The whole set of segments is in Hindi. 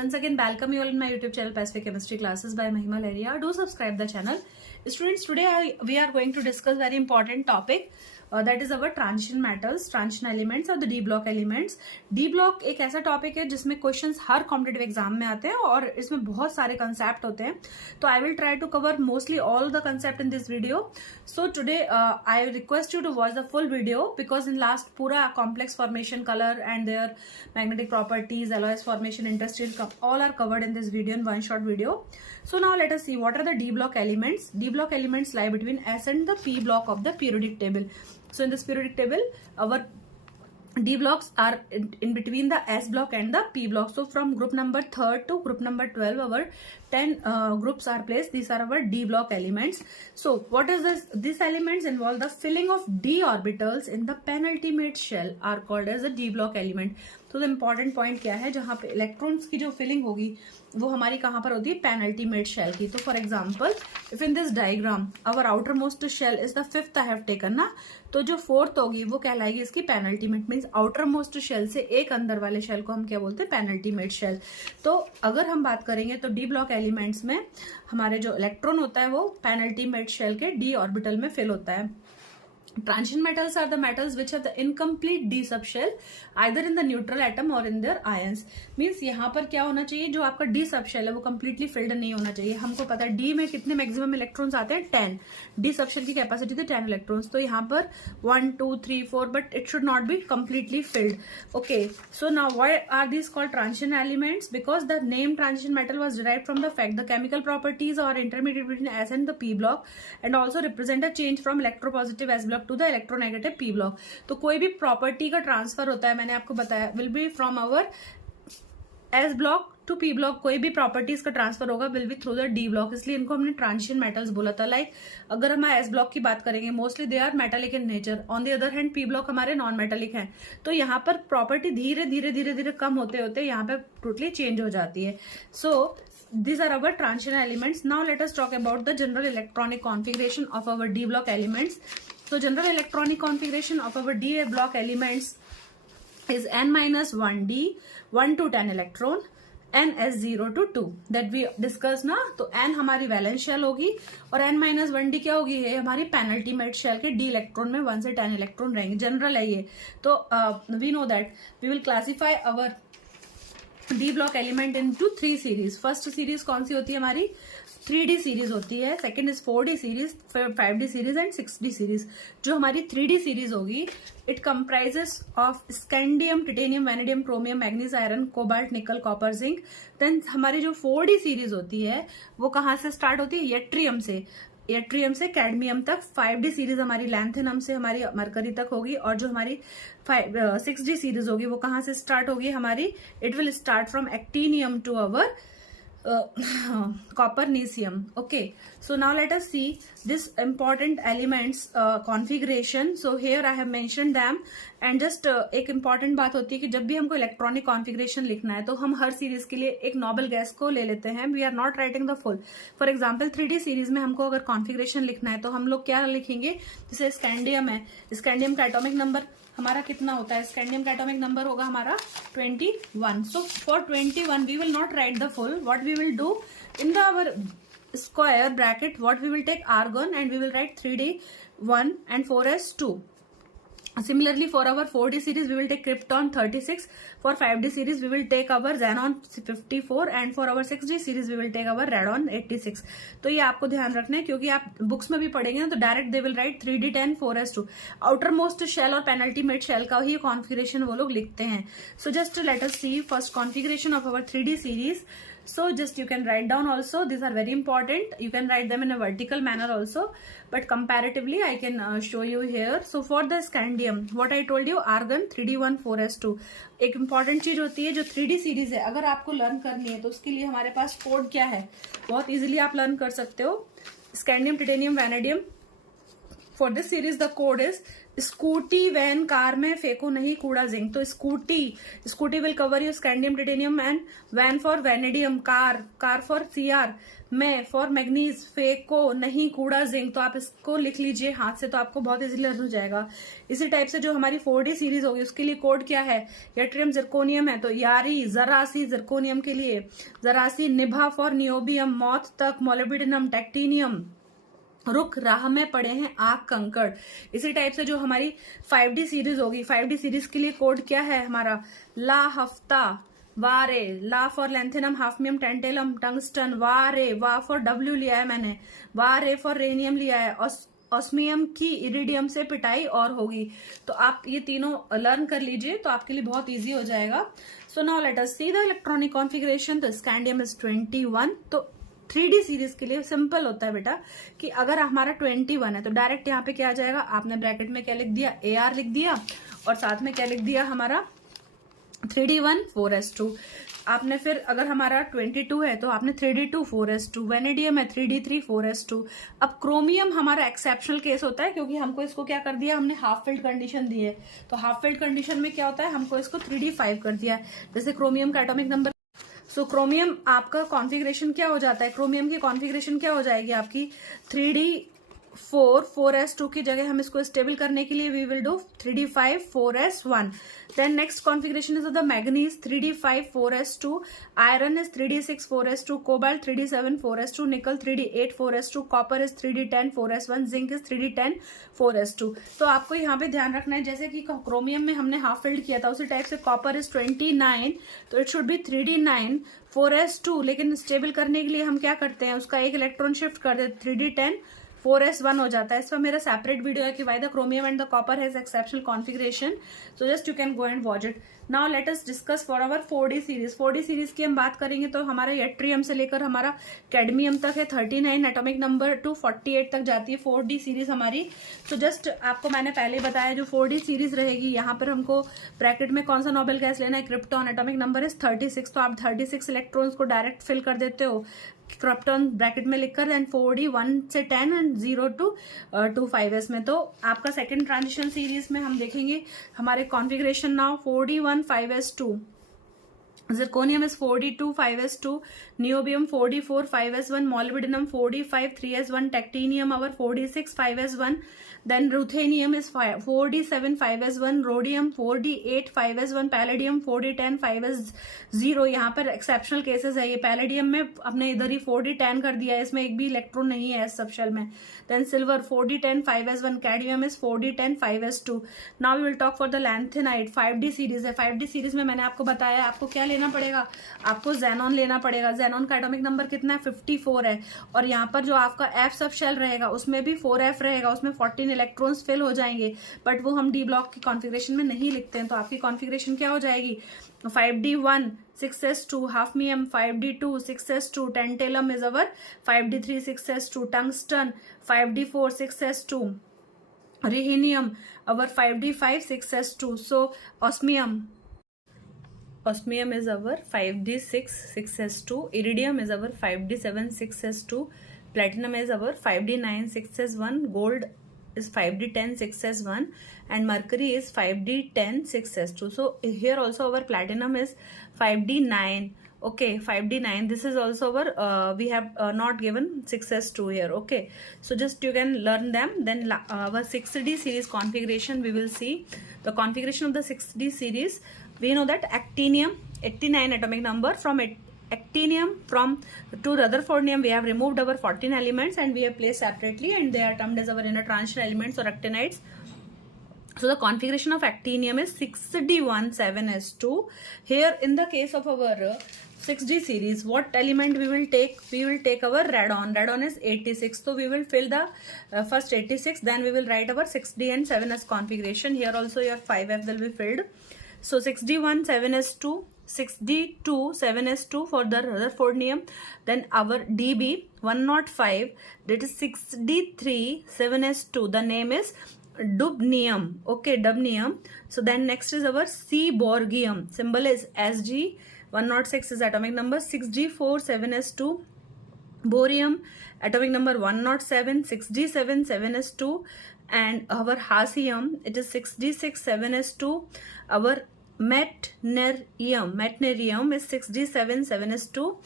Once again, welcome you all in my YouTube channel Pacific Chemistry Classes by Mahima Leria. Do subscribe the channel. Students, today we are going to discuss very important topic. That is our transition metals, transition elements और the D block elements. D block एक ऐसा टॉपिक है जिसमें क्वेश्चंस हर कॉम्पिटेटिव एग्जाम में आते हैं और इसमें बहुत सारे कंसेप्ट होते हैं. तो I will try to cover mostly all the concept in this video. So today I request you to watch the full video because in last पूरा complex formation, colour and their magnetic properties, alloys formation, industrial, all are covered in this video in one short video. So now let us see what are the D block elements. D block elements lie between S and the P block of the periodic table. So in this periodic table, our D blocks are in between the S block and the P block. So from group number 3rd to group number 12, our 10 groups are placed. These are our D block elements. So what is this? These elements involve the filling of D orbitals in the penultimate shell are called as a D block element. तो द इम्पॉर्टेंट पॉइंट क्या है, जहां पे इलेक्ट्रॉन्स की जो फिलिंग होगी वो हमारी कहां पर होती है, पेनल्टीमेट शेल की. तो for example if in this diagram our outermost shell is the fifth I have taken ना, तो जो फोर्थ होगी वो कहलाएगी इसकी penultimate. Means outermost shell से एक अंदर वाले शेल को हम क्या बोलते हैं, पेनल्टीमेट शेल. तो अगर हम बात करेंगे तो डी ब्लॉक एलिमेंट्स में हमारे जो इलेक्ट्रॉन होता है वो पेनल्टीमेट शेल के डी ऑर्बिटल में फिल होता है. Transition metals are the metals which have the incomplete d subshell either in the neutral atom or in their ions. Means यहाँ पर क्या होना चाहिए, जो आपका d subshell है वो completely filled नहीं होना चाहिए. हमको पता है d में कितने मैक्सिमम इलेक्ट्रॉन्स आते हैं, 10. d subshell की कैपेसिटी थी 10 इलेक्ट्रॉन्स. तो यहाँ पर 1 2 3 4 but it should not be completely filled. Okay, so now why are these called transition elements? Because the name transition metal was derived from the fact the chemical properties are intermediate between S and the P block and also represent a change from electropositive S block to the electronegative P block. तो कोई भी प्रॉपर्टी का ट्रांसफर होता है, मैंने आपको बताया, will be from our S block to P block. कोई भी प्रॉपर्टीज का ट्रांसफर होगा will be through the D block, इसलिए इनको हमने ट्रांजिशन मेटल्स बोला था. लाइक अगर हम एस ब्लॉक की बात करेंगे, mostly they are metallic in nature. On the other hand P block हमारे नॉन मेटालिक हैं. तो यहाँ पर प्रॉपर्टी धीरे धीरे धीरे धीरे कम होते होते यहाँ पे टोटली चेंज हो जाती है. सो these are our transition elements. Now let us talk about the general electronic configuration of our D block elements. So general electronic configuration of our D block elements is n-1d 1 to 10 electron, ns0 to 2 that we discussed ना. तो n हमारी वैलेंस शेल होगी और n-1d क्या होगी, ये हमारी पेनल्टीमेट शेल के d इलेक्ट्रॉन में 1 से 10 इलेक्ट्रॉन रहेंगे. जनरल है ये. तो we know that we will classify our D block element into 3 series. First series कौन सी होती है हमारी, 3D सीरीज होती है. Second is 4D series, 5D series and 6D series. जो हमारी 3D सीरीज होगी it comprises of scandium, titanium, vanadium, chromium, manganese, iron, cobalt, nickel, copper, zinc. Then हमारी जो 4D सीरीज होती है वो कहाँ से स्टार्ट होती है, येट्रियम से. येट्रियम से कैडमियम तक. 5D सीरीज हमारी लैंथेनम से हमारी मरकरी तक होगी. और जो हमारी 6D सीरीज होगी वो कहाँ से स्टार्ट होगी हमारी, it will start from actinium to our copernicium. Okay, so now let us see this important elements configuration. So here I have mentioned them and just एक important बात होती है कि जब भी हमको इलेक्ट्रॉनिक कॉन्फ़िगरेशन लिखना है तो हम हर सीरीज के लिए एक नोबल गैस को ले लेते हैं. We are not writing the full. For example 3D series में हमको अगर कॉन्फ़िगरेशन लिखना है तो हम लोग क्या लिखेंगे, जैसे स्कैंडियम है, स्कैंडियम का एटॉमिक नंबर हमारा कितना होता है, स्कैंडियम का एटॉमिक नंबर होगा हमारा 21. So for 21 we will not write the full. What we will do, in the our square bracket what we will take argon and we will write 3d1 and 4s2. Similarly for our 4D series we will take krypton 36. For 5D series we will take our xenon 54 and for our 6D series we will take our radon 86. तो ये आपको ध्यान रखना है क्योंकि आप बुक्स में भी पढ़ेंगे ना तो direct they will write 3d10 4s2. Outermost shell और पेनल्टीमेट शेल का ही कॉन्फ़िगरेशन वो लोग लिखते हैं. So just let us see first configuration of our 3D series. So just you can write down also, these are very important. You can write them in a vertical manner also, but comparatively I can show you here. So for the scandium, what I told you, argon 3d1 4s2. एक important चीज होती है जो 3D सीरीज है, अगर आपको लर्न करनी है तो उसके लिए हमारे पास कोड क्या है, बहुत इजीली आप लर्न कर सकते हो. Scandium, titanium, vanadium. For this series the code is scooty van car में फेंको नहीं कूड़ा जिंक, तो scooty will cover you scandium titanium, and van for vanadium, car for CR, में फॉर मैग्नीज, फेंको नहीं कूड़ा जिंक। तो आप इसको लिख लीजिए हाथ से, तो आपको बहुत इजीली लर्न हो जाएगा। इसी टाइप से जो हमारी 4D सीरीज होगी उसके लिए कोड क्या है, यट्रियम जिरकोनियम है, तो यारी जरासी जिरकोनियम के लिए, जरासी निभा फॉर नियोबियम, मौत तक मोलिब्डेनम, टेक्टिनियम, रुख राह में पड़े हैं आग कंकड़। इसी टाइप से जो हमारी 5D सीरीज होगी, 5D सीरीज के लिए कोड क्या है हमारा, ला हफ्ता, वारे, ला for lanthanum, hafnium, tantalum, tungsten, वारे, वा फॉर डब्ल्यू लिया है मैंने, वारे फॉर रेनियम लिया है, ऑस्मियम की इरिडियम से पिटाई और होगी। तो आप ये तीनों लर्न कर लीजिए तो आपके लिए बहुत इजी हो जाएगा। सो now let us see the electronic configuration. तो स्कैंडियम इज 21। तो 3D सीरीज के लिए सिंपल होता है बेटा कि अगर हमारा 21 है तो डायरेक्ट यहाँ पे क्या आ जाएगा, आपने ब्रैकेट में क्या लिख दिया, AR लिख दिया, और साथ में क्या लिख दिया हमारा 3D1 4s2। आपने फिर अगर हमारा 22 है तो आपने 3D2 4s2, वेनेडियम है 3D3 4s2। अब क्रोमियम हमारा एक्सेप्शनल केस होता है क्योंकि हमको इसको क्या कर दिया, हमने हाफ फिल्ड कंडीशन दी है। तो हाफ फिल्ड कंडीशन में क्या होता है, हमको इसको 3D5 कर दिया है। जैसे क्रोमियम का एटॉमिक नंबर, सो क्रोमियम आपका कॉन्फ़िगरेशन क्या हो जाता है, क्रोमियम की कॉन्फ़िगरेशन क्या हो जाएगी आपकी 3D4 4s2 की जगह हम इसको स्टेबल करने के लिए we will do 3D5 4s1। Then next configuration is of the manganese 3D5 4s2, iron is 3D6 4s2, cobalt 3D7 4s2, निकल 3D8 4s2, copper is 3D10 4s1, zinc is 3D10 4s2। तो आपको यहाँ पे ध्यान रखना है, जैसे कि क्रोमियम में हमने हाफ फिल्ड किया था उसी टाइप से कॉपर इज 29, तो it should be 3D9 4s2। लेकिन स्टेबल करने के लिए हम क्या करते हैं, उसका एक इलेक्ट्रॉन शिफ्ट कर देते, 3D10 4s1 हो जाता है। इस पर मेरा सेपरेट वीडियो है कि why the chromium and the copper has exceptional configuration, so just you can go and watch it. Now let us discuss for our 4D series. 4D series की हम बात करेंगे तो हमारा यट्रियम से लेकर हमारा कैडमियम तक है, 39 एटॉमिक नंबर टू 48 तक जाती है 4D सीरीज हमारी। तो जस्ट आपको मैंने पहले बताया जो 4D सीरीज रहेगी, यहाँ पर हमको ब्रैकेट में कौन सा नोबेल गैस लेना है, क्रिप्टॉन, एटॉमिक नंबर इज 36। तो आप 36 इलेक्ट्रॉन्स को डायरेक्ट फिल कर देते हो क्रिप्टॉन ब्रैकेट में लिखकर, देन 4D 1 से 10 एंड 0 to 5s में। तो आपका सेकेंड ट्रांजिशन सीरीज में हम देखेंगे हमारे configuration now 4D1 5s2, zirconium is 4D2 5s2, niobium 4D4 5s1, molybdenum 4D5 3s1, tactinium our 4D6 5s1, then ruthenium is 4D7 5s1, rhodium 4D8 5s1, palladium 4D10 5s0। यहाँ पर एक्सेप्शनल केसेस है, ये पैलेडियम में अपने इधर ही 4D10 कर दिया है, इसमें एक भी इलेक्ट्रॉन नहीं है सब शेल में। Then silver 4D10 5s1, cadmium is 4D10 5s2। Now we will talk for the lanthanide. 5D series है, 5D सीरीज में मैंने आपको बताया आपको क्या लेना पड़ेगा, आपको जेनॉन लेना पड़ेगा। जेनॉन का एटॉमिक नंबर कितना है, 54 है, और यहाँ पर जो आपका F सब शेल रहेगा उसमें भी 4F रहेगा, उसमें 14 इलेक्ट्रॉन्स फिल हो जाएंगे, बट वो हम डी ब्लॉक की कॉन्फ़िगरेशन में नहीं लिखते हैं। तो आपकी कॉन्फ़िगरेशन क्या हो जाएगी, 5D1 6s2, hafnium 5D2 6s2, tantalum is our 5D3 6s2, tungsten 5D4 6s2, rhenium our 5D5 6s2, so osmium is our 5D6 6s2, iridium is our 5D7 6s2, platinum is our 5D9 6s1, gold is 5D10 6s1, and mercury is 5D10 6s2. So here also our platinum is 5D9. Okay, 5D9. This is also our we have not given 6s2 here. Okay, so just you can learn them. Then our 6D series configuration we will see. The configuration of the 6D series, we know that actinium 89 atomic number, from actinium from to Rutherfordium we have removed our 14 elements and we have placed separately, and they are termed as our inner transition elements or actinides. So the configuration of actinium is 6D1 7s2. Here in the case of our 6D series, what element we will take? We will take our radon. Radon is 86. So we will fill the first 86, then we will write our 6D and 7s configuration. Here also your 5F will be filled. So 6D1 7s2, 6D2 7s2 for the Rutherfordium, then our DB 105, that is 6D3 7s2, the name is dubnium. Okay, dubnium. So then next is our seaborgium, symbol is Sg, 106 is atomic number, 6D4 7s2, borium atomic number 107, 6D7 7s2, and our haseum, it is 6d6 7s2. Our metnerium is 6d7 7s2.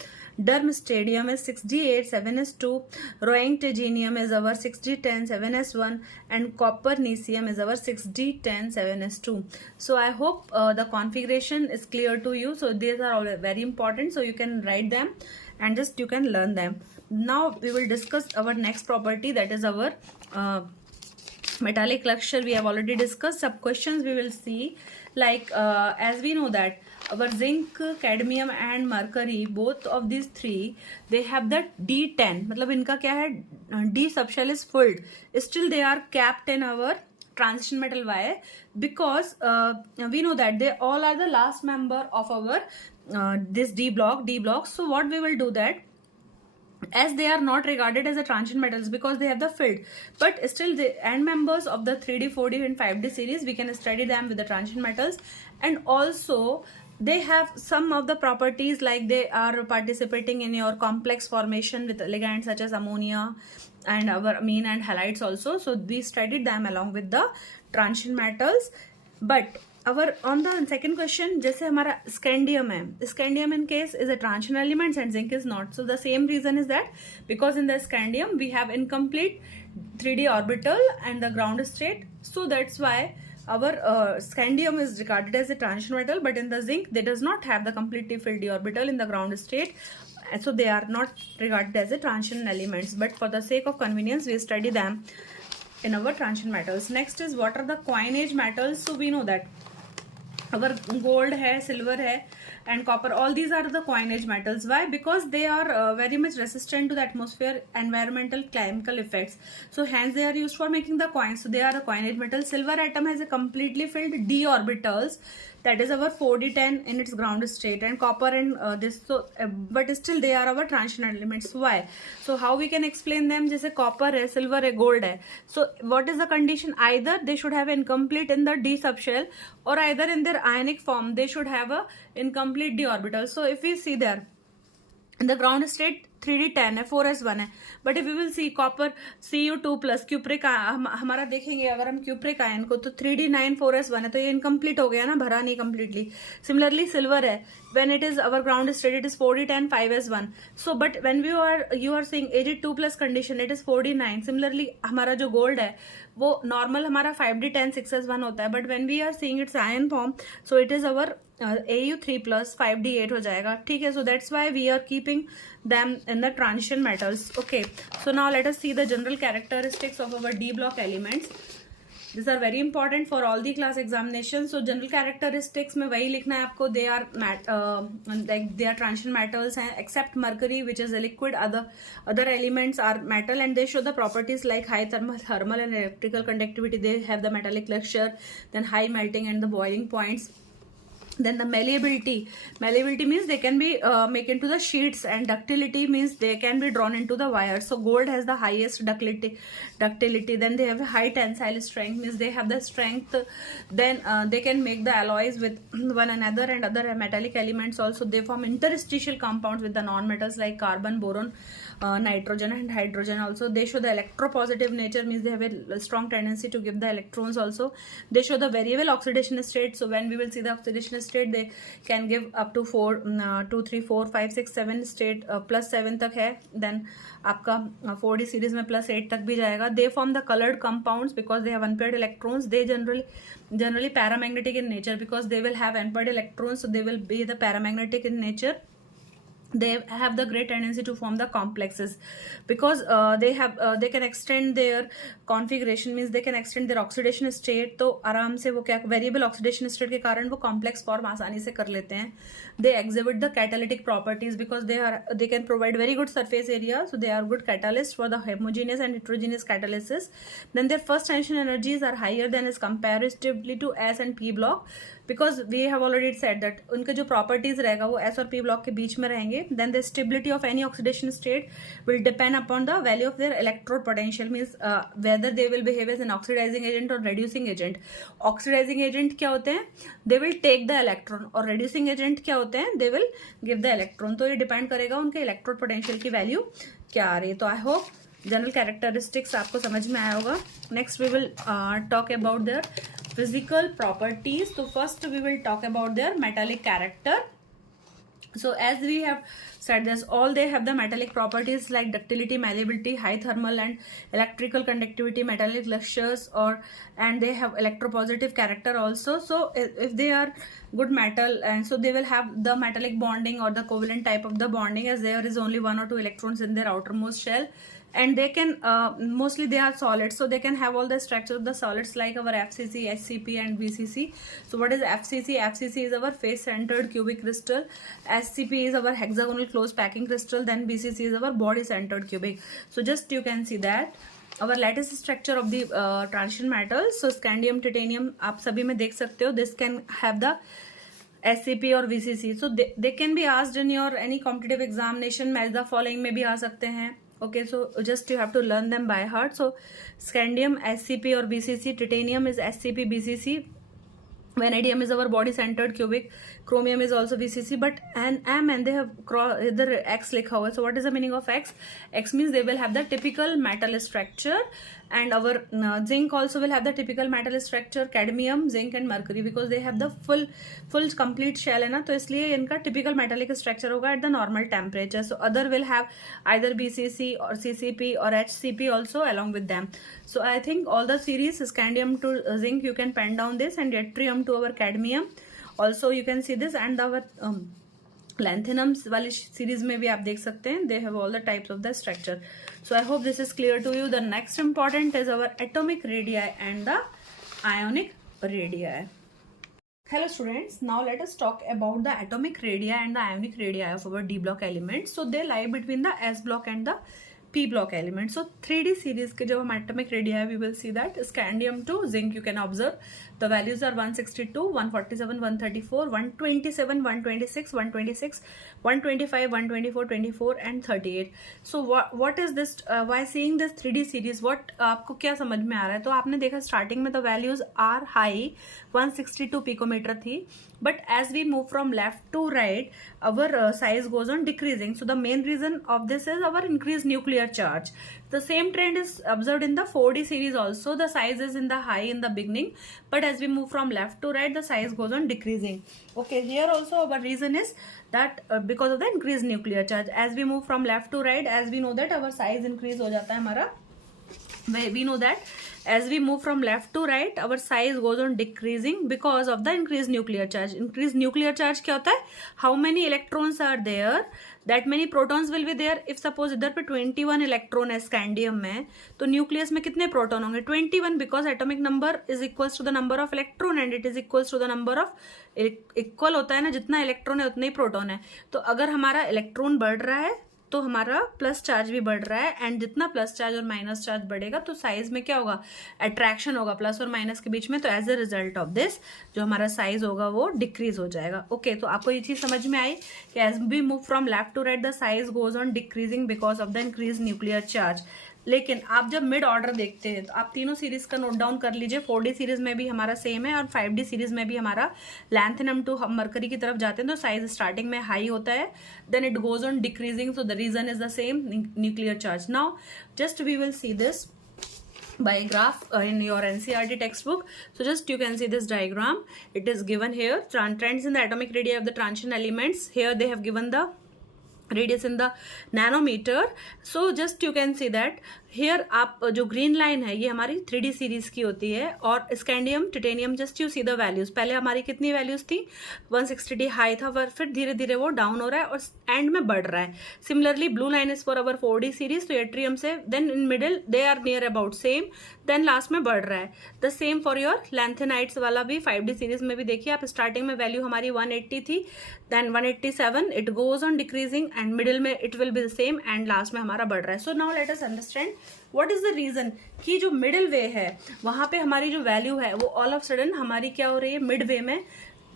Dermstadium is 6d8 7s2. Roentgenium is our 6d10 7s1, and copernicium is our 6d10 7s2. So I hope the configuration is clear to you. So these are all very important, so you can write them and just you can learn them. Now we will discuss our next property, that is our metallic luxure. We have already discussed. Some questions we will see, like as we know that our zinc, cadmium and mercury, both of these three, they have the D10, मतलब इनका क्या है, D subshell is filled, still they are capped in our transition metal. Why? Because we know that they all are the last member of our this D block. So what we will do that, as they are not regarded as a transition metals because they have the field, but still the end members of the 3D, 4D and 5D series, we can study them with the transition metals. And also they have some of the properties, like they are participating in your complex formation with ligands such as ammonia and our amine and halides also. So we studied them along with the transition metals. But our on the second question, जैसे हमारा scandium है, scandium in case is a transition element and zinc is not. So the same reason is that because in the scandium we have incomplete 3D orbital and the ground state, so that's why our scandium is regarded as a transition metal. But in the zinc, they does not have the completely filled d orbital in the ground state, and so they are not regarded as a transition elements. But for the sake of convenience, we study them in our transition metals. Next is what are the coinage metals. So we know that our gold है, silver है and copper, all these are the coinage metals. Why? Because they are very much resistant to the atmosphere environmental chemical effects, so hence they are used for making the coins. So they are a coinage metal. Silver atom has a completely filled d orbitals, that is our 4d10 in its ground state, and copper and this, so but still they are our transition elements. Why? So how we can explain them? जैसे copper है, silver है, gold है, so what is the condition? Either they should have incomplete in the d subshell, or either in their ionic form they should have a incomplete d orbital. So if we see there in the ground state 3d10 है, 4s1 है, but if you will see copper Cu2 plus cupric हमारा देखेंगे अगर हम क्यूप्रिक आयन को, तो 3d9 4s1 है, तो ये इनकम्प्लीट हो गया ना, भरा नहीं कम्प्लीटली. सिमिलरली सिल्वर है, when it is our ground state it is 4d10 5s1. So but when you are saying Ag2 plus condition it is 4d9. Similarly हमारा जो गोल्ड है वो नॉर्मल हमारा 5d10 6s1 होता है, but when we are seeing its ion form so it is our Au3 plus 5d8 हो जाएगा. ठीक है, so that's why we are keeping them in the transition metals. Okay, so now let us see the general characteristics of our D block elements. These are very important for all the class examinations. So general characteristics में वही लिखना है आपको. They are like they are transition metals हैं, except mercury which is a liquid. Other elements are metal and they show the properties like high thermal and electrical conductivity. They have the metallic luxure, then high melting and the boiling points. Then the malleability means they can be made into the sheets, and ductility means they can be drawn into the wires. So gold has the highest ductility. Then they have a high tensile strength, means they have the strength. Then they can make the alloys with one another, and other metallic elements also. They form interstitial compounds with the non-metals like carbon, boron, nitrogen and hydrogen also. They show the electropositive nature, means they have a strong tendency to give the electrons also. They show the variable oxidation state. So when we will see the oxidation state, they can give up to 2 3 4 5 6 7 state, plus 7 तक है. Then आपका 4D series में plus 8 तक भी जाएगा. They form the colored compounds because they have unpaired electrons. They generally paramagnetic in nature because they will have unpaired electrons, so they will be the paramagnetic in nature. They have the great tendency to form the complexes because they can extend their configuration, means they can extend their oxidation state. तो आराम से वो क्या variable oxidation state के कारण वो complex form आसानी से कर लेते हैं. They exhibit the catalytic properties because they can provide very good surface area, so they are good catalysts for the homogeneous and heterogeneous catalysis. Then their first transition energies are higher than is comparatively to S and P block, because we have already said that उनके जो properties रहेगा वो S और P block के बीच में रहेंगे. Then the stability of any oxidation state will depend upon the value of their electrode potential, means whether they will behave as an oxidizing agent or reducing agent. Oxidizing agent क्या होते हैं? They will take the electron, और reducing agent क्या होते हैं? They will give the electron. तो ये depend करेगा उनके electrode potential की value क्या आ रही है. तो I hope जनरल कैरेक्टरिस्टिक्स आपको समझ में आया होगा. Next we will talk about their physical properties. तो first we will talk about their metallic character. So as we have said this, all they have the metallic properties like ductility, malleability, high thermal and electrical conductivity, metallic lustrous, and they have electropositive character also. So if they are good metal, and so they will have the metallic bonding or the covalent type of the bonding, as there is only 1 or 2 electrons in their outermost shell. And they can mostly they are solids, so they can have all the structure of the solids like our FCC, HCP and VCC. So what is FCC? FCC is our face centered cubic crystal. SCP is our hexagonal closed packing crystal. Then VCC is our body centered cubic. So just you can see that our lattice structure of the transition metals. So scandium, titanium आप सभी में देख सकते हो. This can have the SCP और VCC. So they can be asked in your any competitive examination. Match the following में भी आ सकते हैं. Okay, so just you have to learn them by heart. So scandium, SCP or BCC, titanium is SCP, BCC, vanadium is our body centered cubic, chromium is also VCC, but M and they have इधर X लिखा हुआ है. So what is the meaning of X? X means they will have the typical metal structure, and our zinc also will have the typical metal structure, cadmium, zinc and mercury, because they have the full complete shell है ना, तो इसलिए इनका typical metallic structure होगा at the normal temperature. So other will have either BCC or CCP or HCP also along with them. So I think all the series scandium to zinc you can pen down this, and yttrium to our cadmium also you can see this, and our lanthanum वाली सीरीज में भी आप देख सकते हैं. They have all the types of the structure. So I hope this is clear to you. The next important is our atomic radii and the ionic radii. Hello students, now let us talk about the atomic radii and the ionic radii of our D block elements. So they lie between the S block and the P block element. So 3D series के जब हम atomic radii we will see that scandium to zinc you can observe the values are 162, 147, 134, 127, 126, 126, 125, 124, 24 and 38. So what is this? Why seeing this 3D series? What आपको क्या समझ में आ रहा है? तो आपने देखा starting में the values are high, 162 picometer थी, but as we move from left to right, our size goes on decreasing. So the main reason of this is our increased nuclear charge. The same trend is observed in the 4D series also. The size is in the high in the beginning, but as we move from left to right, the size goes on decreasing. Okay, here also our reason is that because of the increased nuclear charge, as we move from left to right, as we know that our size increase हो जाता है हमारा. We know that as we move from left to right, our size goes on decreasing because of the increased nuclear charge. Increased nuclear charge क्या होता है? How many electrons are there? That many protons will be there. If suppose इधर पे 21 इलेक्ट्रॉन है स्कैंडियम में, तो न्यूक्लियस में कितने प्रोटॉन होंगे? 21, because atomic number is equals to the number of electron and it is equals to the number of equal होता है ना, जितना इलेक्ट्रॉन है उतने ही प्रोटॉन है. तो अगर हमारा इलेक्ट्रॉन बढ़ रहा है तो हमारा प्लस चार्ज भी बढ़ रहा है, एंड जितना प्लस चार्ज और माइनस चार्ज बढ़ेगा तो साइज में क्या होगा? अट्रैक्शन होगा प्लस और माइनस के बीच में. तो as a result of this जो हमारा साइज होगा वो डिक्रीज हो जाएगा. ओके, तो आपको ये चीज समझ में आई कि as we move from left to right the size goes on decreasing because of the increase nuclear charge. लेकिन आप जब मिड ऑर्डर देखते हैं तो आप तीनों सीरीज का नोट डाउन कर लीजिए. 4D सीरीज में भी हमारा सेम है और 5D सीरीज में भी हमारा लैंथेनम टू हम मरकरी की तरफ जाते हैं तो साइज स्टार्टिंग में हाई होता है, then it goes on decreasing. So the reason is the same, nuclear charge. Now just we will see this by graph in your NCERT textbook. So just you can see this diagram. It is given here, trends in the atomic radii of the transition elements. Here they have given the radius in the nanometer. So just you can see that here आप जो ग्रीन लाइन है ये हमारी 3D सीरीज की होती है, और scandium titanium just you see the values. पहले हमारी कितनी वैल्यूज थी? 160 हाई था, फिर धीरे धीरे वो डाउन हो रहा है और एंड में बढ़ रहा है. Similarly blue line is for our 4D series, तो एट्रियम से then in middle they are near about same, then last में बढ़ रहा है. The same for your lanthanides वाला भी 5D सीरीज में भी देखिए आप, स्टार्टिंग में वैल्यू हमारी 180 थी, then 187, it goes on decreasing and middle में it will be the same and last में हमारा बढ़ रहा है. So now let us understand what is the reason कि जो मिडिल वे है वहां पे हमारी जो वैल्यू है वो ऑल ऑफ सडन हमारी क्या हो रही है? मिड वे में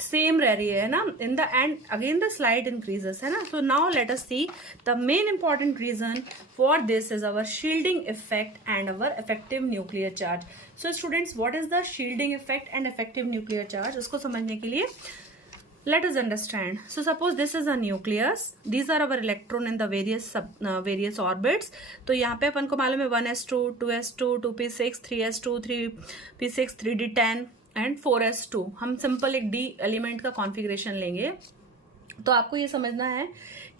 सेम रह रही है ना. In the end again the slide increases है ना. So now let us see the main important reason for this is our shielding effect and our effective nuclear charge. So students, what is the shielding effect and effective nuclear charge? इसको समझने के लिए Let us understand. So suppose this is a nucleus. These are our electron in the various orbits. तो यहाँ पे अपन को मालूम है 1s2, 2s2, 2p6, 3s2, 3p6, 3d10 and 4s2. हम सिंपल एक d एलिमेंट का कॉन्फ़िगरेशन लेंगे. तो आपको ये समझना है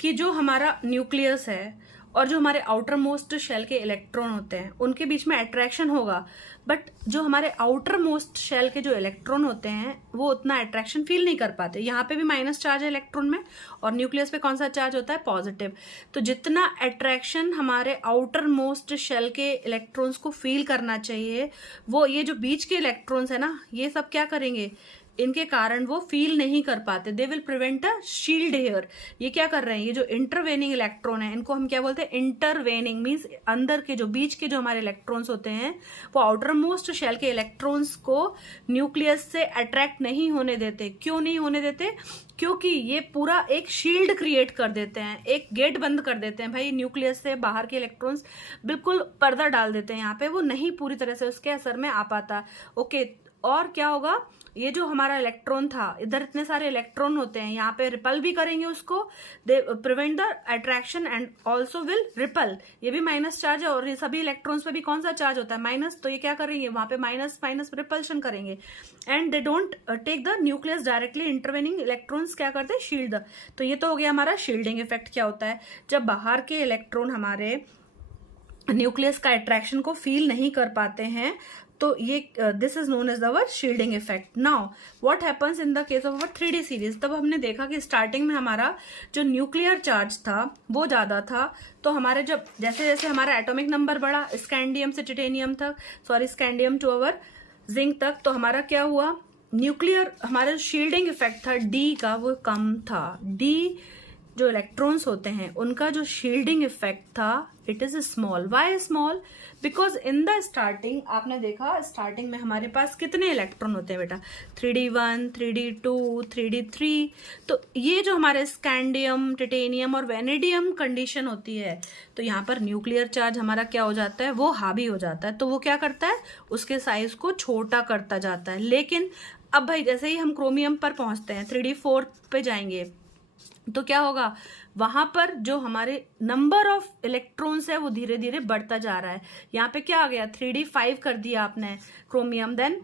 कि जो हमारा न्यूक्लियस है और जो हमारे आउटर मोस्ट शेल के इलेक्ट्रॉन होते हैं उनके बीच में अट्रैक्शन होगा, बट जो हमारे आउटर मोस्ट शेल के जो इलेक्ट्रॉन होते हैं वो उतना अट्रैक्शन फील नहीं कर पाते. यहाँ पे भी माइनस चार्ज है इलेक्ट्रॉन में और न्यूक्लियस पे कौन सा चार्ज होता है? पॉजिटिव. तो जितना अट्रैक्शन हमारे आउटर मोस्ट शेल के इलेक्ट्रॉन्स को फील करना चाहिए, वो ये जो बीच के इलेक्ट्रॉन्स है ना, ये सब क्या करेंगे? इनके कारण वो फील नहीं कर पाते. They will prevent a shield here. ये क्या कर रहे हैं? ये जो इंटरवेनिंग इलेक्ट्रॉन है इनको हम क्या बोलते हैं? इंटरवेनिंग मीन्स अंदर के जो बीच के जो हमारे इलेक्ट्रॉन्स होते हैं वो आउटर मोस्ट शेल के इलेक्ट्रॉन्स को न्यूक्लियस से अट्रैक्ट नहीं होने देते. क्यों नहीं होने देते? क्योंकि ये पूरा एक शील्ड क्रिएट कर देते हैं, एक गेट बंद कर देते हैं भाई. न्यूक्लियस से बाहर के इलेक्ट्रॉन्स बिल्कुल पर्दा डाल देते हैं यहाँ पे, वो नहीं पूरी तरह से उसके असर में आ पाता. ओके, और क्या होगा? ये जो हमारा इलेक्ट्रॉन था, इधर इतने सारे इलेक्ट्रॉन होते हैं, यहाँ पे रिपल भी करेंगे उसको. They prevent the attraction and also will ripple. ये भी माइनस चार्ज है और ये सभी इलेक्ट्रॉन्स पे भी कौन सा चार्ज होता है? माइनस. तो ये क्या करेंगे? वहां पे माइनस माइनस रिपल्शन करेंगे and they don't take the nucleus directly. Intervening electrons क्या करते हैं? शील्ड. तो ये तो हो गया हमारा शील्डिंग इफेक्ट. क्या होता है? जब बाहर के इलेक्ट्रॉन हमारे न्यूक्लियस का अट्रैक्शन को फील नहीं कर पाते हैं तो ये this is known as our shielding effect. Now what happens in the case of our 3D series? तब हमने देखा कि स्टार्टिंग में हमारा जो न्यूक्लियर चार्ज था वो ज्यादा था. तो हमारे जब जैसे जैसे हमारा एटॉमिक नंबर बढ़ा, स्कैंडियम से टिटेनियम तक, स्कैंडियम टू अवर जिंक तक, तो हमारा क्या हुआ? न्यूक्लियर हमारा शील्डिंग इफेक्ट था डी का वो कम था. डी जो इलेक्ट्रॉन्स होते हैं उनका जो शील्डिंग इफेक्ट था it is small. Why small? Because in the starting आपने देखा स्टार्टिंग में हमारे पास कितने इलेक्ट्रॉन होते हैं बेटा? 3D1, 3D2, 3D3. तो ये जो हमारे स्कैंडियम, टिटेनियम और वेनेडियम कंडीशन होती है तो यहाँ पर न्यूक्लियर चार्ज हमारा क्या हो जाता है? वो हावी हो जाता है. तो वो क्या करता है? उसके साइज को छोटा करता जाता है. लेकिन अब भाई जैसे ही हम क्रोमियम पर पहुंचते हैं, 3D4 पे जाएंगे, तो क्या होगा? वहां पर जो हमारे नंबर ऑफ इलेक्ट्रॉन्स है वो धीरे धीरे बढ़ता जा रहा है. यहाँ पे क्या आ गया? 3D5 कर दिया आपने क्रोमियम, देन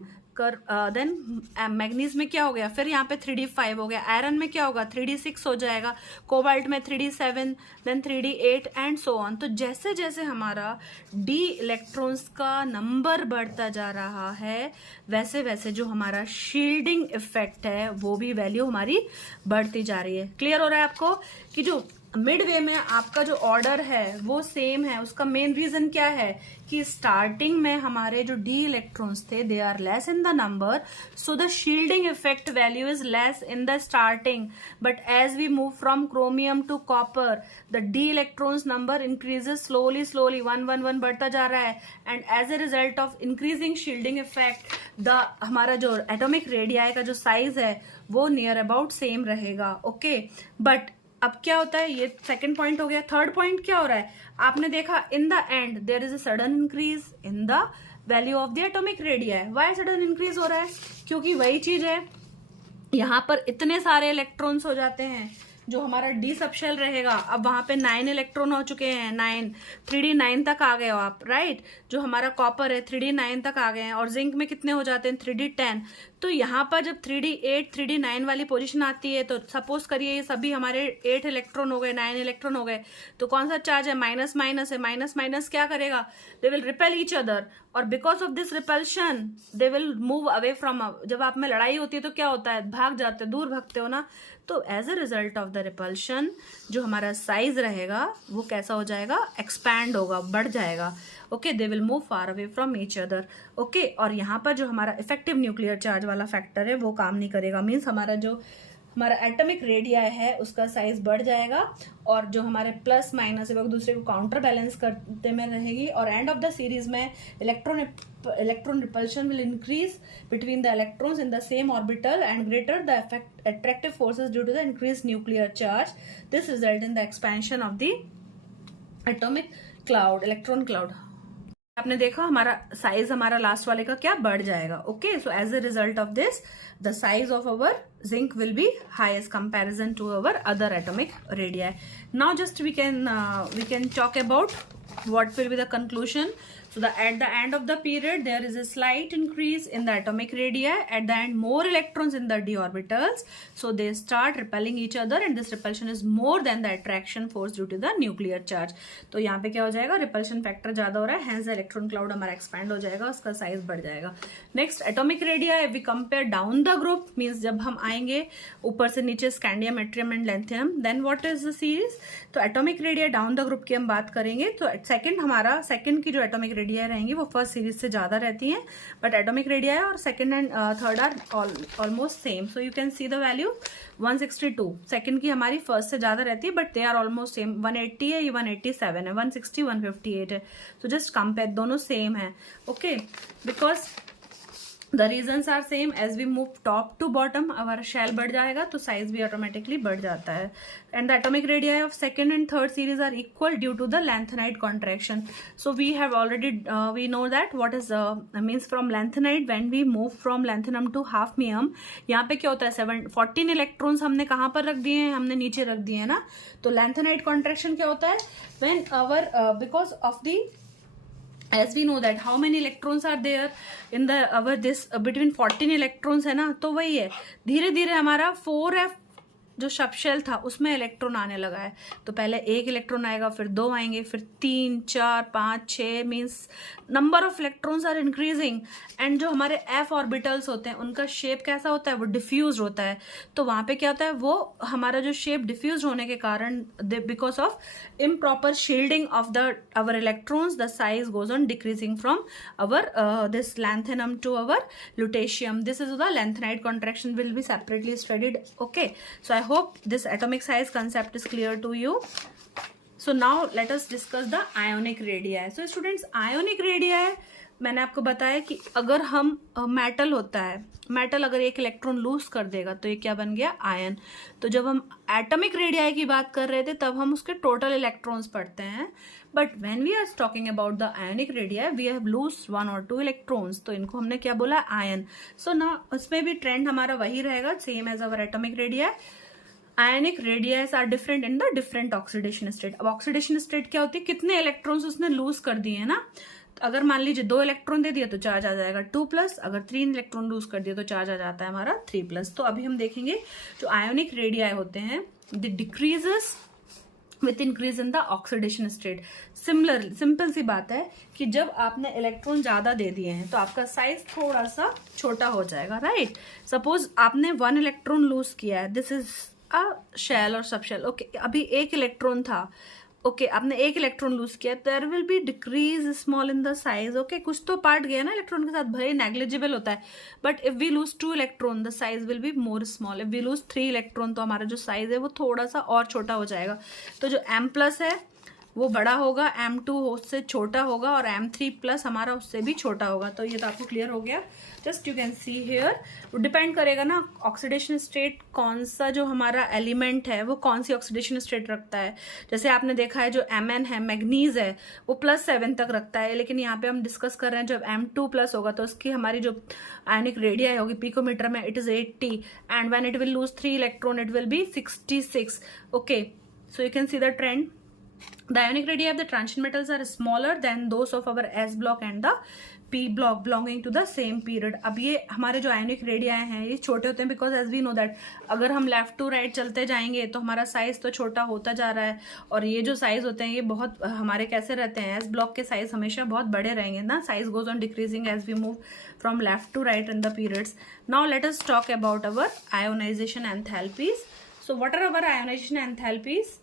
मैग्नीज में क्या हो गया? फिर यहाँ पे 3D5 हो गया. आयरन में क्या होगा? 3D6 हो जाएगा. कोबाल्ट में 3D7, then 3D8 and so on. तो जैसे जैसे हमारा डी इलेक्ट्रॉन्स का नंबर बढ़ता जा रहा है वैसे वैसे जो हमारा शील्डिंग इफेक्ट है वो भी वैल्यू हमारी बढ़ती जा रही है. क्लियर हो रहा है आपको कि जो मिड वे में आपका जो ऑर्डर है वो सेम है? उसका मेन रीजन क्या है? कि स्टार्टिंग में हमारे जो डी इलेक्ट्रॉन्स थे they are less in the number, so the shielding effect value is less in the starting. But as we move from chromium to copper the D electrons number increases slowly slowly, 1 1 1 बढ़ता जा रहा है. And as a result of increasing shielding effect the हमारा जो एटॉमिक रेडियाई का जो साइज है वो नियर अबाउट सेम रहेगा. ओके, बट अब क्या होता है? ये सेकंड पॉइंट हो गया. थर्ड पॉइंट क्या हो रहा है? आपने देखा in the end there is a sudden increase in the value of the atomic radii. Why sudden increase हो रहा है? क्योंकि वही चीज है, यहां पर इतने सारे इलेक्ट्रॉन्स हो जाते हैं. जो हमारा डी सबशेल रहेगा, अब वहां पे 9 इलेक्ट्रॉन हो चुके हैं. 9 3D9 तक आ गए हो आप, राइट? जो हमारा कॉपर है 3D9 तक आ गए हैं और जिंक में कितने हो जाते हैं? 3D10. तो यहाँ पर जब 3D8 3D9 वाली पोजीशन आती है तो सपोज करिए ये सभी हमारे 8 इलेक्ट्रॉन हो गए, 9 इलेक्ट्रॉन हो गए, तो कौन सा चार्ज है? माइनस माइनस है. माइनस माइनस क्या करेगा? They will repel each other और because of this repulsion they will move away from. जब आप में लड़ाई होती है तो क्या होता है? भाग जाते हैं, दूर भागते हो ना. तो as a result of the repulsion जो हमारा साइज रहेगा वो कैसा हो जाएगा? एक्सपैंड होगा, बढ़ जाएगा. Okay, they will move far away from each other. Okay, और यहाँ पर जो हमारा इफेक्टिव न्यूक्लियर चार्ज वाला फैक्टर है वो काम नहीं करेगा. मीन्स हमारा जो हमारा एटॉमिक रेडियाई है उसका साइज बढ़ जाएगा और जो हमारे प्लस माइनस है वो दूसरे को काउंटर बैलेंस करते में रहेगी. और एंड ऑफ द सीरीज में electron repulsion will increase between the electrons in the same orbital and greater the attractive forces due to the increased nuclear charge. This result in the expansion of the atomic cloud, electron cloud. आपने देखा हमारा साइज हमारा लास्ट वाले का क्या बढ़ जाएगा. Okay, so as a result of this the size of our zinc will be high as comparison to our other atomic radii. Now just we can talk about what will be the conclusion. So at the end of the period there is a slight increase in the atomic radii. At the end more electrons in the d orbitals, so they start repelling each other and this repulsion is more than the attraction force due to the nuclear charge. तो यहाँ पे क्या हो जाएगा, repulsion factor ज्यादा हो रहा है, hence the electron cloud हमारा expand हो जाएगा, उसका size बढ़ जाएगा. Next atomic radii, if we compare down the group, means जब हम आएंगे ऊपर से नीचे scandium, yttrium and lanthanum, then what is the series? तो atomic radii down the group की हम बात करेंगे. तो सेकंड हमारा सेकंड की जो atomic radii रहेंगी वो फर्स्ट सीरीज से ज्यादा रहती हैं, बट एटॉमिक रेडिया और second and third are almost same. So you can see the value 162. Second की हमारी फर्स्ट से ज्यादा रहती है, but they are almost same. 180 है, ये 187 है, 160 158 है. सो जस्ट कंपेयर, दोनों सेम है. Okay, because the reasons are same. as we move top to bottom our shell बढ़ जाएगा, तो size भी automatically बढ़ जाता है. and the atomic radii of second and third series are equal due to the lanthanide contraction. so we have already we know that what is means from lanthanide, when we move from lanthanum to hafnium, यहाँ पे क्या होता है, 14 इलेक्ट्रॉन्स हमने कहाँ पर रख दिए हैं, हमने नीचे रख दिए हैं ना. तो lanthanide contraction क्या होता है, when our because of the, as we know that how many electrons are there in the our this between 14 electrons है ना, तो वही है, धीरे धीरे हमारा 4f जो सब शेल था उसमें इलेक्ट्रॉन आने लगा है. तो पहले एक इलेक्ट्रॉन आएगा, फिर 2 आएंगे, फिर 3 4 5 6, means number of electrons are increasing. And जो हमारे एफ ऑर्बिटल्स होते हैं उनका शेप कैसा होता है, वो डिफ्यूज होता है. तो वहां पे क्या होता है, वो हमारा जो शेप डिफ्यूज होने के कारण, because of improper shielding of our electrons, the size goes on decreasing from our this lanthanum to our lutetium. This is the lanthanide contraction, will be separately studied. Okay, so I hope this atomic size concept is clear to you. So now let us discuss the ionic radii. So students, ionic radii मैंने आपको बताया कि अगर हम मेटल होता है, मेटल अगर एक इलेक्ट्रॉन लूज कर देगा तो ये क्या बन गया, आयन. तो जब हम एटॉमिक रेडियाई की बात कर रहे थे तब हम उसके टोटल इलेक्ट्रॉन्स पढ़ते हैं, but when we are talking about the ionic radii we have lose 1 or 2 electrons, तो इनको हमने क्या बोला, आयन. सो ना उसमें भी ट्रेंड हमारा वही रहेगा, same as our atomic radii. Ionic radius are different in the different oxidation state. अब ऑक्सीडेशन स्टेट क्या होती है, कितने इलेक्ट्रॉन्स उसने लूज कर दिए है ना. अगर मान लीजिए 2 इलेक्ट्रॉन दे दिया तो चार्ज आ जाएगा 2+, अगर 3 इलेक्ट्रॉन लूज कर दिया तो चार्ज आ जाता है हमारा 3+. तो अभी हम देखेंगे जो आयोनिक रेडियाई होते हैं, the decreases with increase in the oxidation state. Simple सी बात है कि जब आपने इलेक्ट्रॉन ज्यादा दे दिए हैं तो आपका साइज थोड़ा सा छोटा हो जाएगा, राइट. सपोज आपने 1 इलेक्ट्रॉन लूज किया है, दिस इज अ शेल और सब शेल. ओके, अभी 1 इलेक्ट्रॉन था, ओके आपने 1 इलेक्ट्रॉन लूज किया, there will be decrease small in the size. Okay, कुछ तो पार्ट गया ना इलेक्ट्रॉन के साथ, भले नेग्लिजिबल होता है, but if we lose 2 electron the size will be more small. If we lose 3 electron तो हमारा जो साइज है वो थोड़ा सा और छोटा हो जाएगा. तो जो M+ है वो बड़ा होगा, M2 उससे छोटा होगा और M3+ हमारा उससे भी छोटा होगा. तो ये तो आपको क्लियर हो गया. Just you can see here, depend करेगा ना ऑक्सीडेशन स्टेट कौन सा जो हमारा एलिमेंट है वो कौन सी ऑक्सीडेशन स्टेट रखता है. जैसे आपने देखा है जो Mn है, मैग्नीज है, वो +7 तक रखता है, लेकिन यहाँ पे हम डिस्कस कर रहे हैं जब M2+ होगा तो उसकी हमारी जो आयनिक रेडियाई होगी पिकोमीटर में it is 80, and when it will lose 3 electron it will B 66. Okay, so you can see the trend. The ionic radii of the transition metals are smaller than those of our S block and the P block belonging to the same period. अब ये हमारे जो ionic radii हैं ये छोटे होते हैं because as we know that अगर हम लेफ्ट टू राइट चलते जाएंगे तो हमारा साइज तो छोटा होता जा रहा है, और ये जो साइज होते हैं ये बहुत हमारे कैसे रहते हैं, S block के साइज हमेशा बहुत बड़े रहेंगे ना. Size goes on decreasing as we move from left to right in the periods. Now let us talk about our ionization enthalpies. So what are our ionization enthalpies?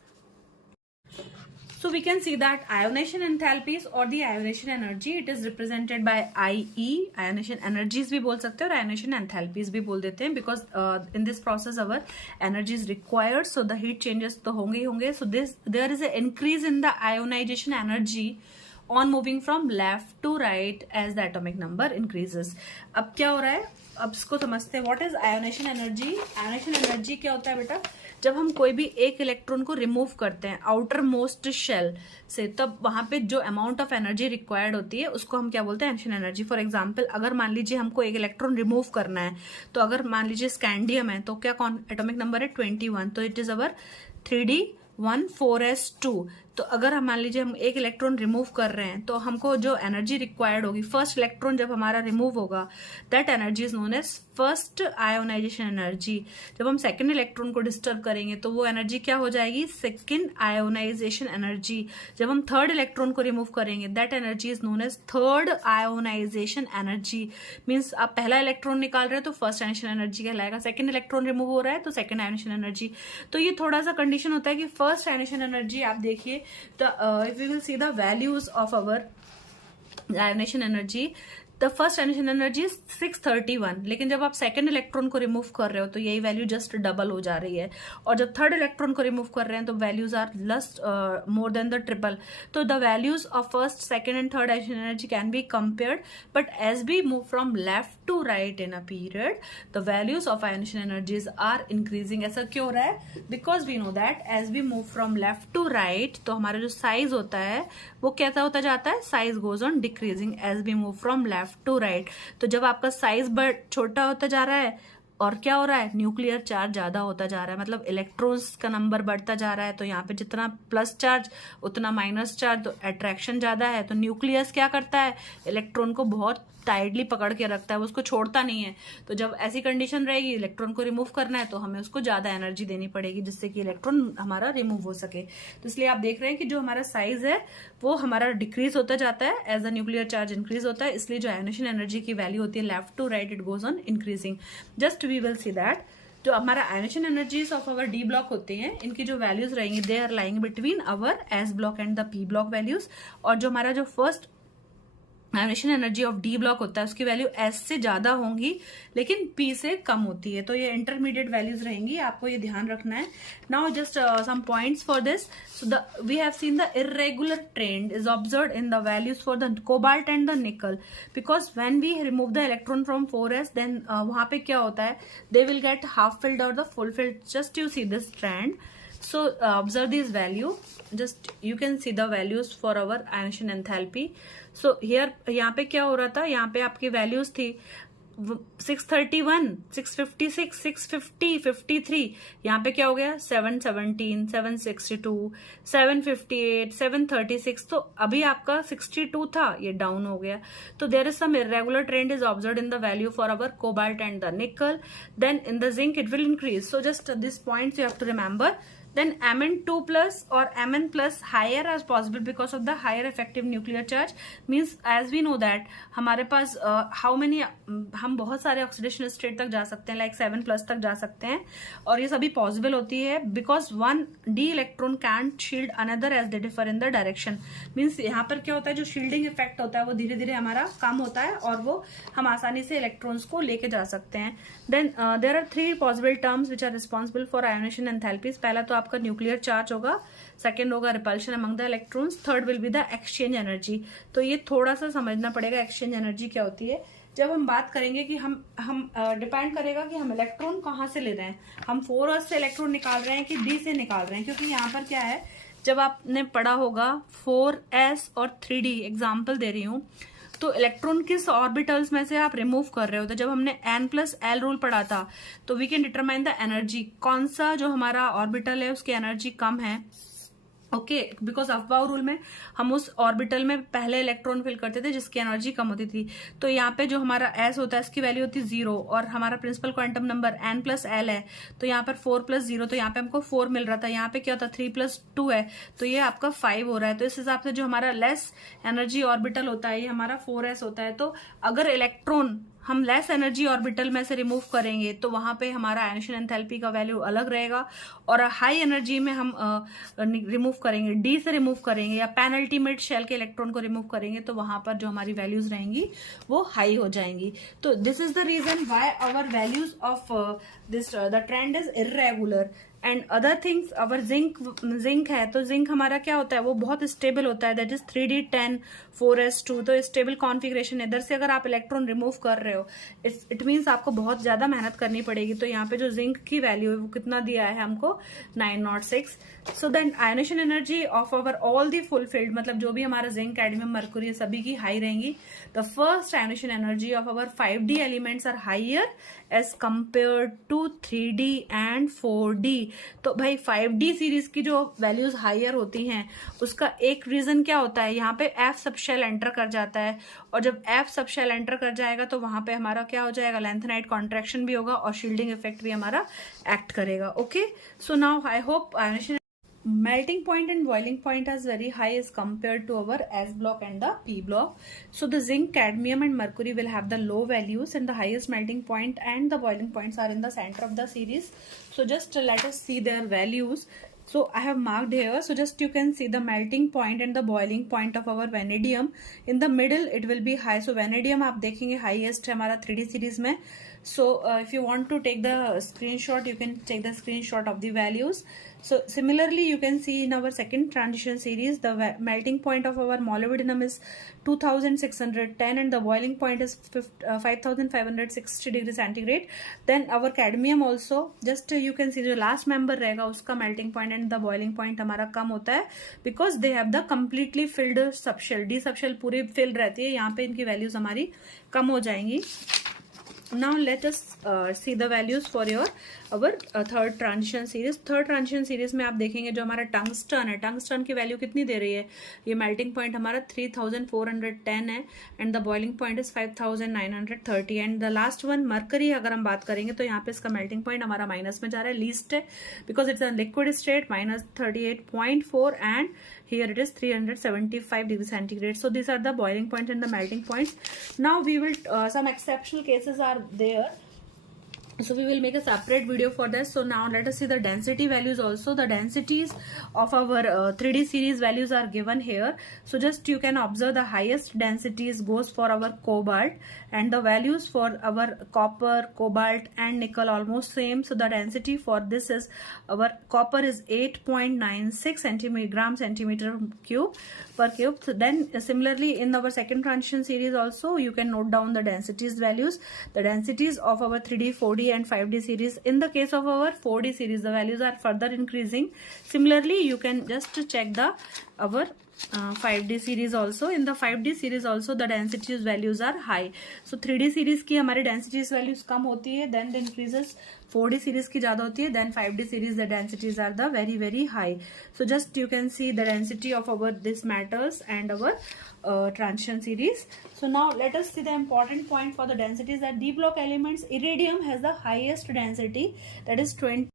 So we can see that ionization enthalpies or the ionization energy, it is represented by IE. ionization energies भी बोल सकते हैं और ionization enthalpies भी बोल देते हैं, because in this process our energy is required, so the heat changes तो होंगे ही होंगे. So there is an increase in the ionization energy on moving from left to right as the atomic number increases. अब क्या हो रहा है, अब इसको समझते हैं, what is ionization energy. Ionization energy क्या होता है बेटा, जब हम कोई भी एक इलेक्ट्रॉन को रिमूव करते हैं आउटर मोस्ट शेल से, तब वहां पे जो अमाउंट ऑफ एनर्जी रिक्वायर्ड होती है उसको हम क्या बोलते हैं, आयोनाइजेशन एनर्जी। फॉर एग्जांपल, अगर मान लीजिए हमको एक इलेक्ट्रॉन रिमूव करना है, तो अगर मान लीजिए स्कैंडियम है, तो क्या एटॉमिक नंबर है 21, तो इट इज अवर 3d14s2। तो अगर हम मान लीजिए हम एक इलेक्ट्रॉन रिमूव कर रहे हैं, तो हमको जो एनर्जी रिक्वायर्ड होगी, फर्स्ट इलेक्ट्रॉन जब हमारा रिमूव होगा, that energy is known as first ionization energy. जब हम सेकंड इलेक्ट्रॉन को डिस्टर्ब करेंगे तो वो एनर्जी क्या हो जाएगी, सेकंड आयोनाइजेशन एनर्जी। जब हम थर्ड इलेक्ट्रॉन को रिमूव करेंगे, that energy is known as third ionisation energy. Means आप पहला इलेक्ट्रॉन निकाल रहे हो तो फर्स्ट आयोनाइजेशन एनर्जी कहलाएगा, सेकंड इलेक्ट्रॉन रिमूव हो रहा है तो सेकंड आयोनाइजेशन एनर्जी। तो ये थोड़ा सा कंडीशन होता है कि फर्स्ट आयोनाइजेशन एनर्जी आप देखिए, तो if we will see the values of our ionization energy, the first ionization energy 631, लेकिन जब आप सेकंड इलेक्ट्रॉन को रिमूव कर रहे हो तो यही वैल्यू जस्ट डबल हो जा रही है, और जब थर्ड इलेक्ट्रॉन को रिमूव कर रहे हैं तो values are lust more than the triple. तो the values of first, second and third ionisation energy can be compared, but as we move from left to right in a period, the values of ionisation energies are increasing. ऐसा क्यों हो रहा है, because we know that as we move from left to right, तो हमारा जो साइज होता है वो कैसा होता जाता है, size goes on decreasing as we move from left to right. तो जब आपका साइज छोटा होता जा रहा है और क्या हो रहा है, न्यूक्लियर चार्ज ज्यादा होता जा रहा है, मतलब इलेक्ट्रॉन्स का नंबर बढ़ता जा रहा है, तो यहाँ पे जितना प्लस चार्ज उतना माइनस चार्ज, तो अट्रैक्शन ज्यादा है, तो न्यूक्लियस क्या करता है, इलेक्ट्रॉन को बहुत टाइटली पकड़ के रखता है, वो उसको छोड़ता नहीं है। तो जब ऐसी कंडीशन रहेगी, इलेक्ट्रॉन को रिमूव करना है तो हमें उसको ज्यादा एनर्जी देनी पड़ेगी जिससे कि इलेक्ट्रॉन हमारा रिमूव हो सके। तो इसलिए आप देख रहे हैं कि जो हमारा साइज है वो हमारा डिक्रीज होता जाता है as the nuclear charge increase होता है, इसलिए जो आयोनाइजेशन एनर्जी की वैल्यू होती है left to right, it goes on increasing. Just we will see that जो हमारा ionization energies of our D block होते हैं, इनकी जो वैल्यूज रहेंगी, they are lying between our S block and the P block values. और जो हमारा जो first ionization energy of D block होता है उसकी वैल्यू एस से ज्यादा होंगी लेकिन पी से कम होती है, तो ये इंटरमीडिएट वैल्यूज रहेंगी, आपको ये ध्यान रखना है। Now just some points for this. So we have seen the irregular trend is observed in the values for the cobalt and the nickel, because when we remove the electron from 4s, then वहां पे क्या होता है, they will get half filled और the full filled. Just you see this trend, so observe this value, just you can see the values for our ionization enthalpy. So here यहाँ पे क्या हो रहा था, यहाँ पे आपकी वैल्यूज थी 631, 656, 650, 53, यहाँ पे क्या हो गया 717, 762, 758, 736, तो अभी आपका 62 था, ये डाउन हो गया। तो there is some irregular trend is observed in the value for our cobalt and the nickel, then in the zinc it will increase. So just this points you have to remember. Then Mn2 plus or Mn plus higher as possible because of the higher effective nuclear charge, means as we know that हमारे पास how many, हम बहुत सारे ऑक्सीडेशन स्टेट तक जा सकते हैं, लाइक 7 प्लस तक जा सकते हैं, और ये सभी पॉसिबल होती है because one D electron can't shield another as they differ in the direction. Means यहाँ पर क्या होता है, जो शील्डिंग इफेक्ट होता है वो धीरे धीरे हमारा कम होता है और वो हम आसानी से इलेक्ट्रॉन्स को लेके जा सकते हैं। Then there are 3 possible terms which are responsible for ionization enthalpies. पहला तो आपका न्यूक्लियर चार्ज होगा, सेकेंड होगा repulsion among the electrons, third will be the exchange energy. तो ये थोड़ा सा समझना पड़ेगा एक्सचेंज एनर्जी क्या होती है। जब हम बात करेंगे कि हम डिपेंड करेगा कि हम इलेक्ट्रॉन कहाँ से ले रहे हैं, हम 4s से इलेक्ट्रॉन निकाल रहे हैं कि d से निकाल रहे हैं, क्योंकि यहाँ पर क्या है, जब आपने पढ़ा होगा 4s और 3d, एग्जाम्पल दे रही हूँ, तो इलेक्ट्रॉन किस ऑर्बिटल्स में से आप रिमूव कर रहे हो। तो जब हमने n+l रूल पढ़ा था तो we can determine the energy, कौन सा जो हमारा ऑर्बिटल है उसकी एनर्जी कम है, ओके, बिकॉज अफबाउ रूल में हम उस ऑर्बिटल में पहले इलेक्ट्रॉन फिल करते थे जिसकी एनर्जी कम होती थी। तो यहाँ पे जो हमारा s होता है इसकी वैल्यू होती है 0, और हमारा प्रिंसिपल क्वांटम नंबर n+l है, तो यहाँ पर 4+0, तो यहाँ पे हमको 4 मिल रहा था, यहाँ पे क्या होता है 3+2 है, तो ये आपका 5 हो रहा है। तो इस हिसाब से जो हमारा लेस एनर्जी ऑर्बिटल होता है ये हमारा 4s होता है। तो अगर इलेक्ट्रॉन हम लेस एनर्जी ऑर्बिटल में से रिमूव करेंगे तो वहां पे हमारा आयोनाइजेशन एंथैल्पी का वैल्यू अलग रहेगा, और हाई एनर्जी में हम रिमूव करेंगे, डी से रिमूव करेंगे या पेनल्टीमेट शेल के इलेक्ट्रॉन को रिमूव करेंगे तो वहां पर जो हमारी वैल्यूज रहेंगी वो हाई हो जाएंगी। तो this is the reason why our values of this the trend is irregular. And other things our zinc है, तो जिंक हमारा क्या होता है, वो बहुत स्टेबल होता है, दैट इज 3d10 4s2, तो स्टेबल कॉन्फ़िगरेशन। इधर से अगर आप इलेक्ट्रॉन रिमूव कर रहे हो, इट मीन्स आपको बहुत ज्यादा मेहनत करनी पड़ेगी। तो यहाँ पे जो जिंक की वैल्यू है वो कितना दिया है हमको, 906। So then ionization energy of our all the fulfilled, मतलब जो भी हमारा जिंक, कैडमियम, मर्क्यूरी सभी की हाई रहेंगी। The first ionization energy of our 5d elements are higher as compare to 3d and 4d। तो भाई 5d सीरीज की जो वैल्यूज हाइयर होती हैं उसका एक रीजन क्या होता है, यहाँ पे एफ सब शेल एंटर कर जाता है, और जब एफ सब शेल एंटर कर जाएगा तो वहां पे हमारा क्या हो जाएगा, लेंथेनाइट कॉन्ट्रैक्शन भी होगा और शील्डिंग इफेक्ट भी हमारा एक्ट करेगा। Okay, so now I hope ionisation melting point and boiling point is very high as compared to our S block and the P block. So the zinc, cadmium and mercury will have the low values, and the highest melting point and the boiling points are in the center of the series. So just let us see their values. So I have marked here, so just you can see the melting point and the boiling point of our vanadium. In the middle it will be high, so vanadium आप देखेंगे highest है हमारा 3D series में. So if you want to take the screenshot, you can take the screenshot of the values. So similarly you can see in our second transition series the melting point of our molybdenum is 2610 and the boiling point is 5560 degree centigrade. Then our cadmium also, just you can see जो last member रहेगा उसका melting point and the boiling point हमारा कम होता है, because they have the completely filled subshell, d subshell पूरी filled रहती है, यहाँ पे इनकी values हमारी कम हो जाएंगी। Now let us see the values for our third transition series. Third transition series में आप देखेंगे जो हमारा टंगस्टन है, टंगस्टन की वैल्यू कितनी दे रही है, ये मेल्टिंग पॉइंट हमारा 3410 है and the boiling point is 5930। And the last one mercury अगर हम बात करेंगे तो यहाँ पे इसका मेल्टिंग पॉइंट हमारा माइनस में जा रहा है, लीस्ट है, because it's a liquid state, -38.4 and here it is 375 degree centigrade. So these are the boiling points and the melting points. Now we will some exceptional cases are there, so we will make a separate video for this. So now let us see the density values also. The densities of our 3D series values are given here. So just you can observe the highest densities goes for our cobalt, and the values for our copper, cobalt and nickel almost same. So the density for this is, our copper is 8.96 gram centimeter cube per cube. So then similarly in our second transition series also you can note down the densities values, the densities of our 3D, 4D and 5D series. In the case of our 4D series the values are further increasing. Similarly you can just check the our 5D series also. In the 5D series also the densities values are high. So 3D series की हमारी densities values कम होती है, then the increases 4D series की ज़्यादा होती है, then 5D series the densities are the very very high. So just you can see the density of our this metals and our transition series. So now let us see the important point for the densities, that D block elements, iridium has the highest density, that is 20.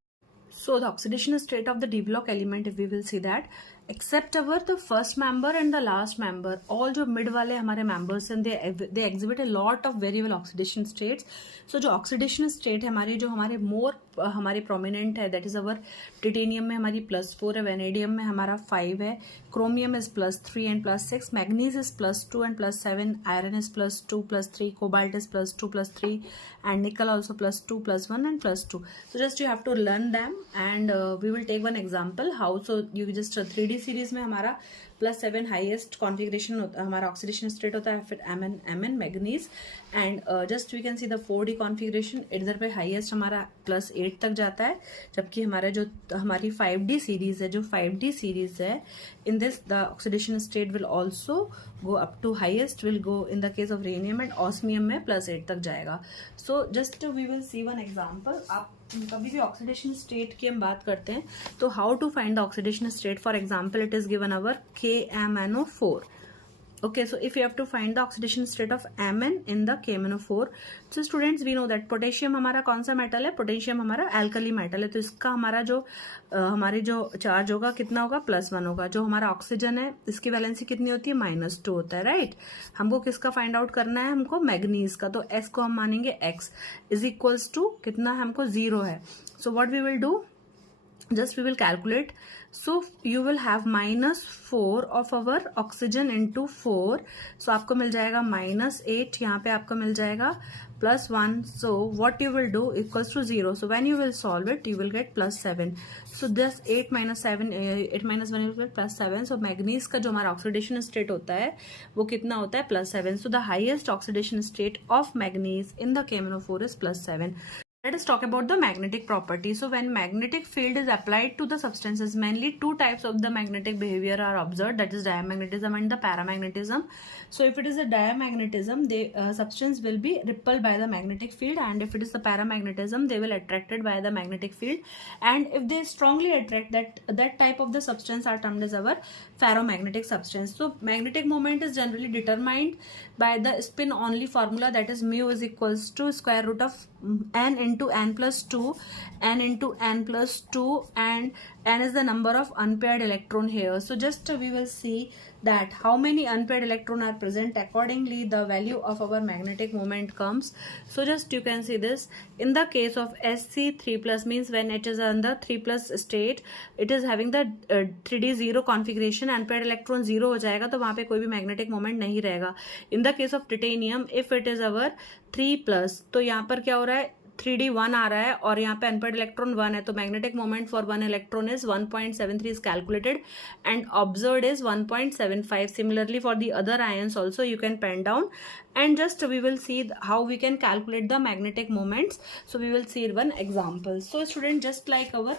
So the oxidation state of the D block element, if we will see that, except our the first member and the last member, all जो mid वाले हमारे members हैं they exhibit a lot of variable oxidation states. So जो oxidation state है हमारी, जो हमारे more हमारी prominent है, that is our titanium में हमारी +4 है, vanadium में हमारा 5 है, chromium is +3 and +6, manganese is +2 and +7, iron is +2 +3, cobalt is +2 +3 and nickel also +2 +1 and +2. So just you have to learn them, and we will take one example how. So you just 3D series में हमारा +7 हाईएस्ट कॉन्फ़िगरेशन होता है, हमारा ऑक्सीडेशन स्टेट होता है, फिर Mn manganese, and just we can see the 4D configuration, इधर पे हाईएस्ट हमारा +8 तक जाता है, जबकि हमारा जो हमारी 5D सीरीज है, जो 5D सीरीज है, in this the oxidation state will also go up to highest, will go in the case of rhenium and osmium में +8 तक जाएगा. So just we will see one example. आप कभी भी ऑक्सीडेशन स्टेट की हम बात करते हैं तो how to find the oxidation state. For example it is given our KMnO4. Okay, so if you have to find the oxidation state of Mn in the KMnO4, so students we know that potassium हमारा कौन सा मेटल है, पोटेशियम हमारा एल्कली मेटल है, तो इसका हमारा जो हमारी जो चार्ज होगा कितना होगा, +1 होगा. जो हमारा ऑक्सीजन है इसकी वैलेंसी कितनी होती है, -2 होता है, राइट. हमको किसका फाइंड आउट करना है, हमको मैग्नीज का, तो S को हम मानेंगे X इज इक्वल्स टू कितना, हमको 0 है. So what we will do, just we will calculate. So you will have -4 of our oxygen into 4. so आपको मिल जाएगा -8, यहाँ पे आपको मिल जाएगा +1. so what you will do equals to 0. so when you will solve it you will get +7. so this 8 minus 7, 8 minus 1 will get +7. so manganese का जो हमारा ऑक्सीडेशन स्टेट होता है वो कितना होता है +7. so the highest oxidation state of manganese in the KMnO4 is +7. Let us talk about the magnetic property. So when magnetic field is applied to the substances, mainly two types of the magnetic behavior are observed, that is diamagnetism and the paramagnetism. So if it is a diamagnetism, the substance will be repelled by the magnetic field, and if it is the paramagnetism, they will attracted by the magnetic field. And if they strongly attract, that type of the substance are termed as our ferromagnetic substance. So magnetic moment is generally determined by the spin only formula, that is mu is equals to square root of n into n plus 2, n into n plus 2, and n is the number of unpaired electron here. So just we will see that how many unpaired electron are present, accordingly the value of our magnetic moment comes. So just you can see this in the case of Sc3+, means when it is on the 3+ state, it is having the 3d 0 configuration, unpaired electron 0 हो जाएगा, तो वहाँ पे कोई भी magnetic moment नहीं रहेगा. In the case of titanium, if it is our 3+, तो यहाँ पर क्या हो रहा है 3d 1 आ रहा है और यहाँ पे अनपेड इलेक्ट्रॉन 1 है, तो magnetic moment for 1 electron is 1.73 is calculated and observed is 1.75. Similarly for the other ions also you can pen down, and just we will see how we can calculate the magnetic moments. So we will see one example. So student, just like our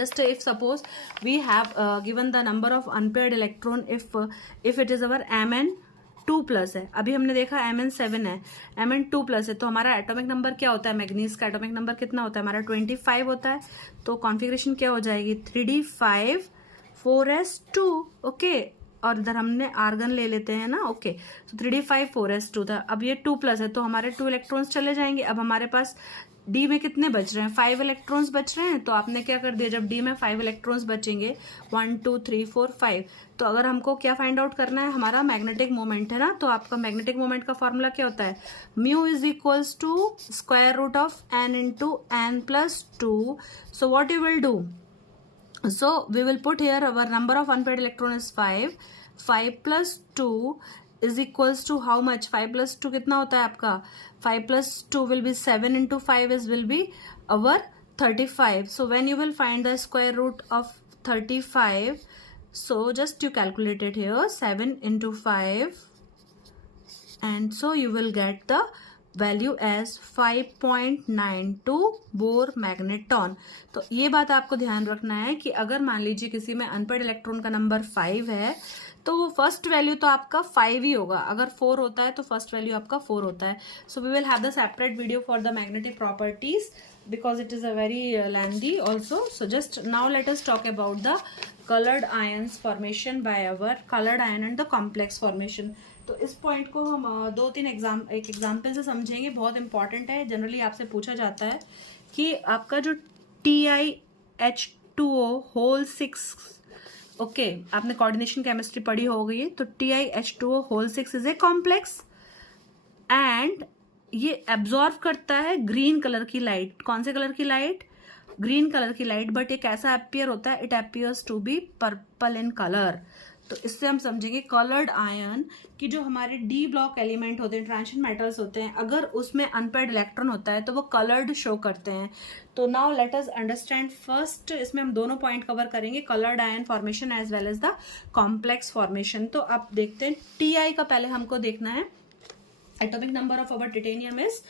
just if suppose we have given the number of unpaired electron, if it is our Mn2+ है, अभी हमने देखा Mn7 है, Mn2+ है, तो हमारा एटॉमिक नंबर क्या होता है, मैग्नीज का एटॉमिक नंबर कितना होता है हमारा 25 होता है. तो कॉन्फ़िगरेशन क्या हो जाएगी 3d5 4s2. ओके, और इधर हमने आर्गन ले लेते हैं ना. ओके, तो 3d5 4s2 था. अब ये 2+ है तो हमारे 2 इलेक्ट्रॉन्स चले जाएंगे. अब हमारे पास डी में कितने बच रहे हैं 5 इलेक्ट्रॉन्स बच रहे हैं. तो आपने क्या कर दिया, जब डी में 5 इलेक्ट्रॉन्स बचेंगे 1 2 3 4 5, तो अगर हमको क्या फाइंड आउट करना है, हमारा मैग्नेटिक मोमेंट है ना, तो आपका मैग्नेटिक मोमेंट का फॉर्मूला क्या होता है, mu is equals to square root of n into n plus 2. So what you will do, so we will put here our number of unpaired electron is 5 plus 2 is equals to how much, 5 plus 2 कितना होता है आपका, 5 plus 2 will be 7 into 5 is will be our 35. so when you will find the square root of 35, so just you calculate it here, 7 into 5, and so you will get the value as 5.92 Bohr magneton. तो ये बात आपको ध्यान रखना है कि अगर मान लीजिए किसी में अनपेड इलेक्ट्रॉन का नंबर 5 है तो वो फर्स्ट वैल्यू तो आपका 5 ही होगा, अगर 4 होता है तो फर्स्ट वैल्यू आपका 4 होता है. So we will have the separate video for the magnetic properties because it is a very lengthy also. So just now let us talk about the colored ions formation by our colored ion and the complex formation. तो इस पॉइंट को हम एक एग्जाम्पल से समझेंगे, बहुत इंपॉर्टेंट है. जनरली आपसे पूछा जाता है कि आपका जो TiH2O होल 6, ओके आपने कोऑर्डिनेशन केमिस्ट्री पढ़ी हो गई है, तो TiH2O whole 6 is a complex and ये एब्जॉर्व करता है ग्रीन कलर की लाइट. कौन से कलर की लाइट, ग्रीन कलर की लाइट. बट ये कैसा अपीयर होता है, it appears to be purple in colour. तो इससे हम समझेंगे कलर्ड आयन कि जो हमारे डी ब्लॉक एलिमेंट होते हैं, ट्रांजिशन मेटल्स होते हैं, अगर उसमें अनपेड इलेक्ट्रॉन होता है तो वो कलर्ड शो करते हैं. तो now let us understand first, इसमें हम दोनों पॉइंट कवर करेंगे, coloured ion formation as well as the complex formation. तो आप देखते हैं Ti का पहले हमको देखना है. Atomic number of our titanium is,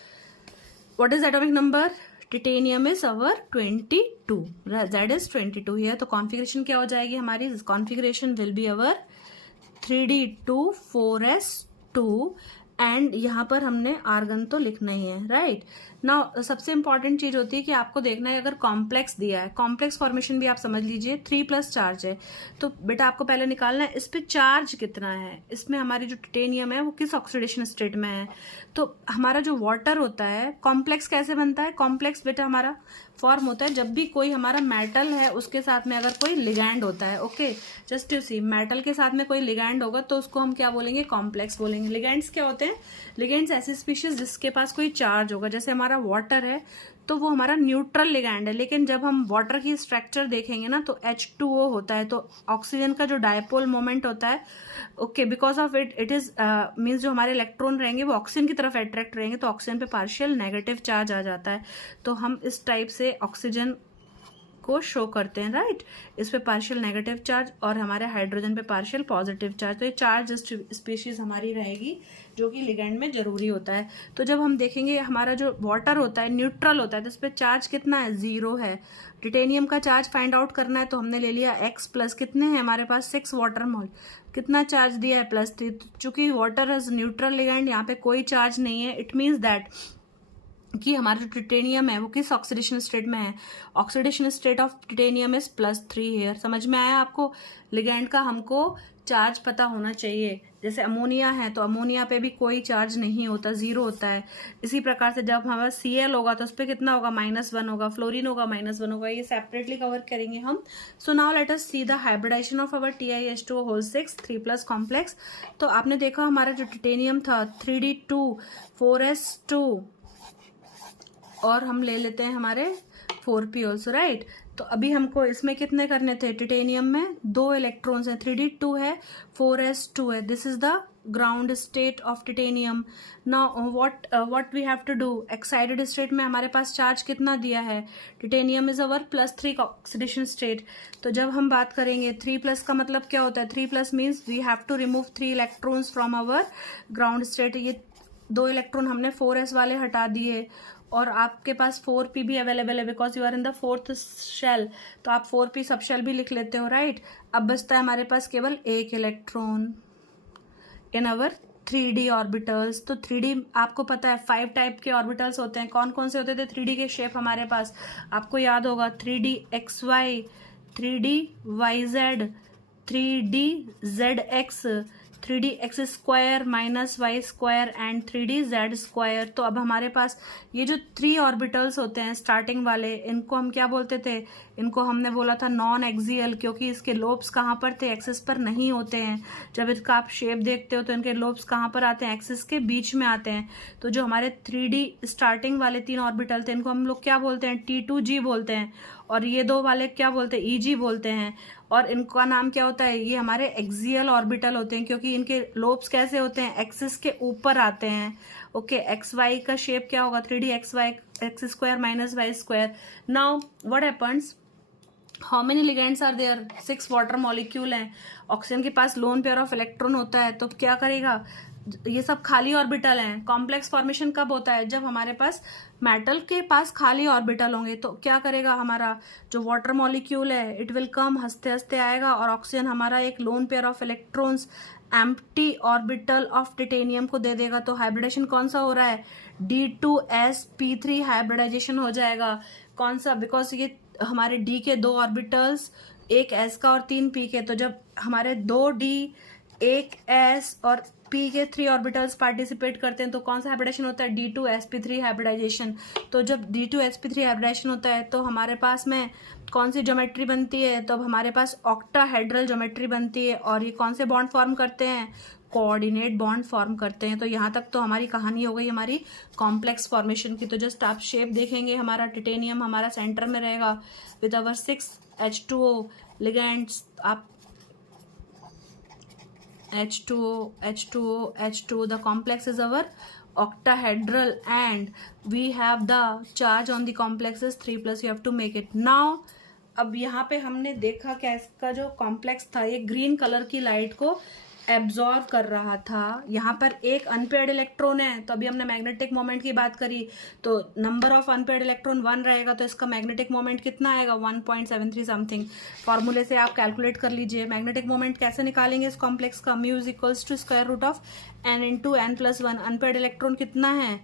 what is atomic number, titanium is our 22, that is 22 here. तो कॉन्फ़िगरेशन क्या हो जाएगी हमारी, configuration will be our 3d2 4s2 and यहाँ पर हमने आर्गन तो लिखना ही है, राइट. नाउ सबसे इंपॉर्टेंट चीज होती है कि आपको देखना है अगर कॉम्प्लेक्स दिया है, कॉम्प्लेक्स फॉर्मेशन भी आप समझ लीजिए 3+ चार्ज है, तो बेटा आपको पहले निकालना है इस पे चार्ज कितना है. इसमें हमारी जो टिटेनियम है वो किस ऑक्सीडेशन स्टेट में है. तो हमारा जो वाटर होता है, कॉम्प्लेक्स कैसे बनता है, कॉम्प्लेक्स बेटा हमारा फॉर्म होता है जब भी कोई हमारा मेटल है उसके साथ में अगर कोई लिगैंड होता है. Okay, just you see, metal के साथ में कोई लिगैंड होगा तो उसको हम क्या बोलेंगे, कॉम्प्लेक्स बोलेंगे. लिगैंड्स क्या होते हैं, लिगैंड्स ऐसी स्पीशीज जिसके पास कोई चार्ज होगा. जैसे हमारा वाटर है तो वो हमारा न्यूट्रल लिगैंड है। लेकिन जब हम वाटर की स्ट्रक्चर देखेंगे ना तो H2O होता है, तो ऑक्सीजन का जो डायपोल मोमेंट होता है, okay, because of it is means जो हमारे इलेक्ट्रॉन रहेंगे वो ऑक्सीजन की तरफ अट्रैक्ट रहेंगे, तो ऑक्सीजन पे पार्शियल नेगेटिव चार्ज आ जाता है। तो हम इस टाइप से ऑक्सीजन को शो करते हैं, राइट। इस पे पार्शियल नेगेटिव चार्ज और हमारे हाइड्रोजन पे पार्शियल पॉजिटिव चार्ज। तो ये चार्ज स्पीशीज हमारी रहेगी जो कि लिगैंड में जरूरी होता है। तो जब हम देखेंगे हमारा जो वाटर होता है न्यूट्रल होता है, तो इस पे चार्ज कितना है, 0 है। टिटेनियम का चार्ज फाइंड आउट करना है तो हमने ले लिया x प्लस, कितने हैं हमारे पास 6 वाटर मोल, कितना चार्ज दिया है +3। चूंकि वाटर इज न्यूट्रल लिगैंड, यहाँ पे कोई चार्ज नहीं है, इट मीन्स दैट कि हमारा जो टिटेनियम है वो किस ऑक्सीडेशन स्टेट में है, oxidation state of titanium is +3 here. समझ में आया आपको, लिगैंड का हमको चार्ज पता होना चाहिए। जैसे अमोनिया है तो अमोनिया पे भी कोई चार्ज नहीं होता, 0 होता है। इसी प्रकार से जब हमारा Cl होगा तो उस पर कितना होगा, -1 होगा, फ्लोरीन होगा -1 होगा, ये सेपरेटली कवर करेंगे हम। So now let us see the hybridization of our TiH2O whole 6 3+ complex. तो आपने देखा हमारा जो टिटेनियम था 3D2 4s2 और हम ले लेते हैं हमारे 4p ऑल्सो, राइट। तो अभी हमको इसमें कितने करने थे, टिटेनियम में 2 इलेक्ट्रॉन्स हैं, 3D2 है 4s2 है, this is the ground state of titanium. Now what we have to do, excited state में हमारे पास चार्ज कितना दिया है, titanium is our +3 oxidation state. तो जब हम बात करेंगे 3+ का मतलब क्या होता है, 3+ means we have to remove 3 electrons from our ground state. ये 2 इलेक्ट्रॉन हमने 4s वाले हटा दिए और आपके पास 4p भी अवेलेबल है because you are in the 4th shell, तो आप 4p सब शेल भी लिख लेते हो, राइट। अब बचता है हमारे पास केवल 1 electron in our 3D orbitals. तो 3D आपको पता है 5 टाइप के ऑर्बिटल्स होते हैं। कौन कौन से होते थे 3D के शेप हमारे पास, आपको याद होगा 3D XY, 3D YZ, 3D ZX, 3D X² -y² and 3D Z²। तो अब हमारे पास ये जो 3 ऑर्बिटल्स होते हैं स्टार्टिंग वाले, इनको हम क्या बोलते थे, इनको हमने बोला था नॉन एक्सियल, क्योंकि इसके लोब्स कहाँ पर थे, एक्सिस पर नहीं होते हैं। जब इसका आप शेप देखते हो तो इनके लोब्स कहाँ पर आते हैं, एक्सिस के बीच में आते हैं। तो जो हमारे 3D स्टार्टिंग वाले 3 ऑर्बिटल थे इनको हम लोग क्या बोलते हैं, T2G बोलते हैं, और ये 2 वाले क्या बोलते हैं, EG बोलते हैं। और इनका नाम क्या होता है, ये हमारे एक्सियल ऑर्बिटल होते हैं क्योंकि इनके लोब्स कैसे होते हैं, एक्सिस के ऊपर आते हैं। ओके, XY का शेप क्या होगा, 3D XY, x² -y²। Now what happens, how many ligands are there, 6 water molecule हैं, ऑक्सीजन के पास लोन पेयर ऑफ इलेक्ट्रॉन होता है, तो क्या करेगा, ये सब खाली ऑर्बिटल हैं। कॉम्प्लेक्स फॉर्मेशन कब होता है, जब हमारे पास मेटल के पास खाली ऑर्बिटल होंगे। तो क्या करेगा, हमारा जो वाटर मॉलिक्यूल है इट विल कम, हंसते हंसते आएगा, और ऑक्सीजन हमारा एक loan pair of electrons empty orbital of titanium को दे देगा। तो हाइब्रिडेशन कौन सा हो रहा है, D2sp3 हाइब्रिडाइजेशन हो जाएगा। कौन सा, बिकॉज ये हमारे D के 2 ऑर्बिटल्स, एक S का और 3 P के, तो जब हमारे 2D 1 S और P के 3 ऑर्बिटल्स पार्टिसिपेट करते हैं तो कौन सा हाइब्रिडेशन होता है, D2sp3 हाइब्रिडाइजेशन। तो जब D2sp3 हाइब्रिडाइजेशन होता है तो हमारे पास में कौन सी ज्योमेट्री बनती है, तो अब हमारे पास ऑक्टाहेड्रल ज्योमेट्री बनती है, और ये कौन से बॉन्ड फॉर्म करते हैं, कोऑर्डिनेट बॉन्ड फॉर्म करते हैं। तो यहाँ तक तो हमारी कहानी हो गई हमारी कॉम्प्लेक्स फॉर्मेशन की। तो जस्ट आप शेप देखेंगे, हमारा टिटेनियम हमारा सेंटर में रहेगा विद अवर 6 H2O लिगेंड्स। आप H2O, the complex is our octahedral and we have the charge on the complex is 3+, you have to make it. Now अब यहाँ पे हमने देखा क्या, इसका जो कॉम्प्लेक्स था ये ग्रीन कलर की लाइट को एब्जॉर्व कर रहा था। यहाँ पर एक अनपेयर्ड इलेक्ट्रॉन है, तो अभी हमने मैग्नेटिक मोमेंट की बात करी, तो नंबर ऑफ अनपेयर्ड इलेक्ट्रॉन 1 रहेगा, तो इसका मैग्नेटिक मोमेंट कितना आएगा, 1.73 समथिंग। फॉर्मूले से आप कैलकुलेट कर लीजिए। मैग्नेटिक मोमेंट कैसे निकालेंगे इस कॉम्प्लेक्स का, mu is equals to √(n) × n+1। Unpaired electron कितना है,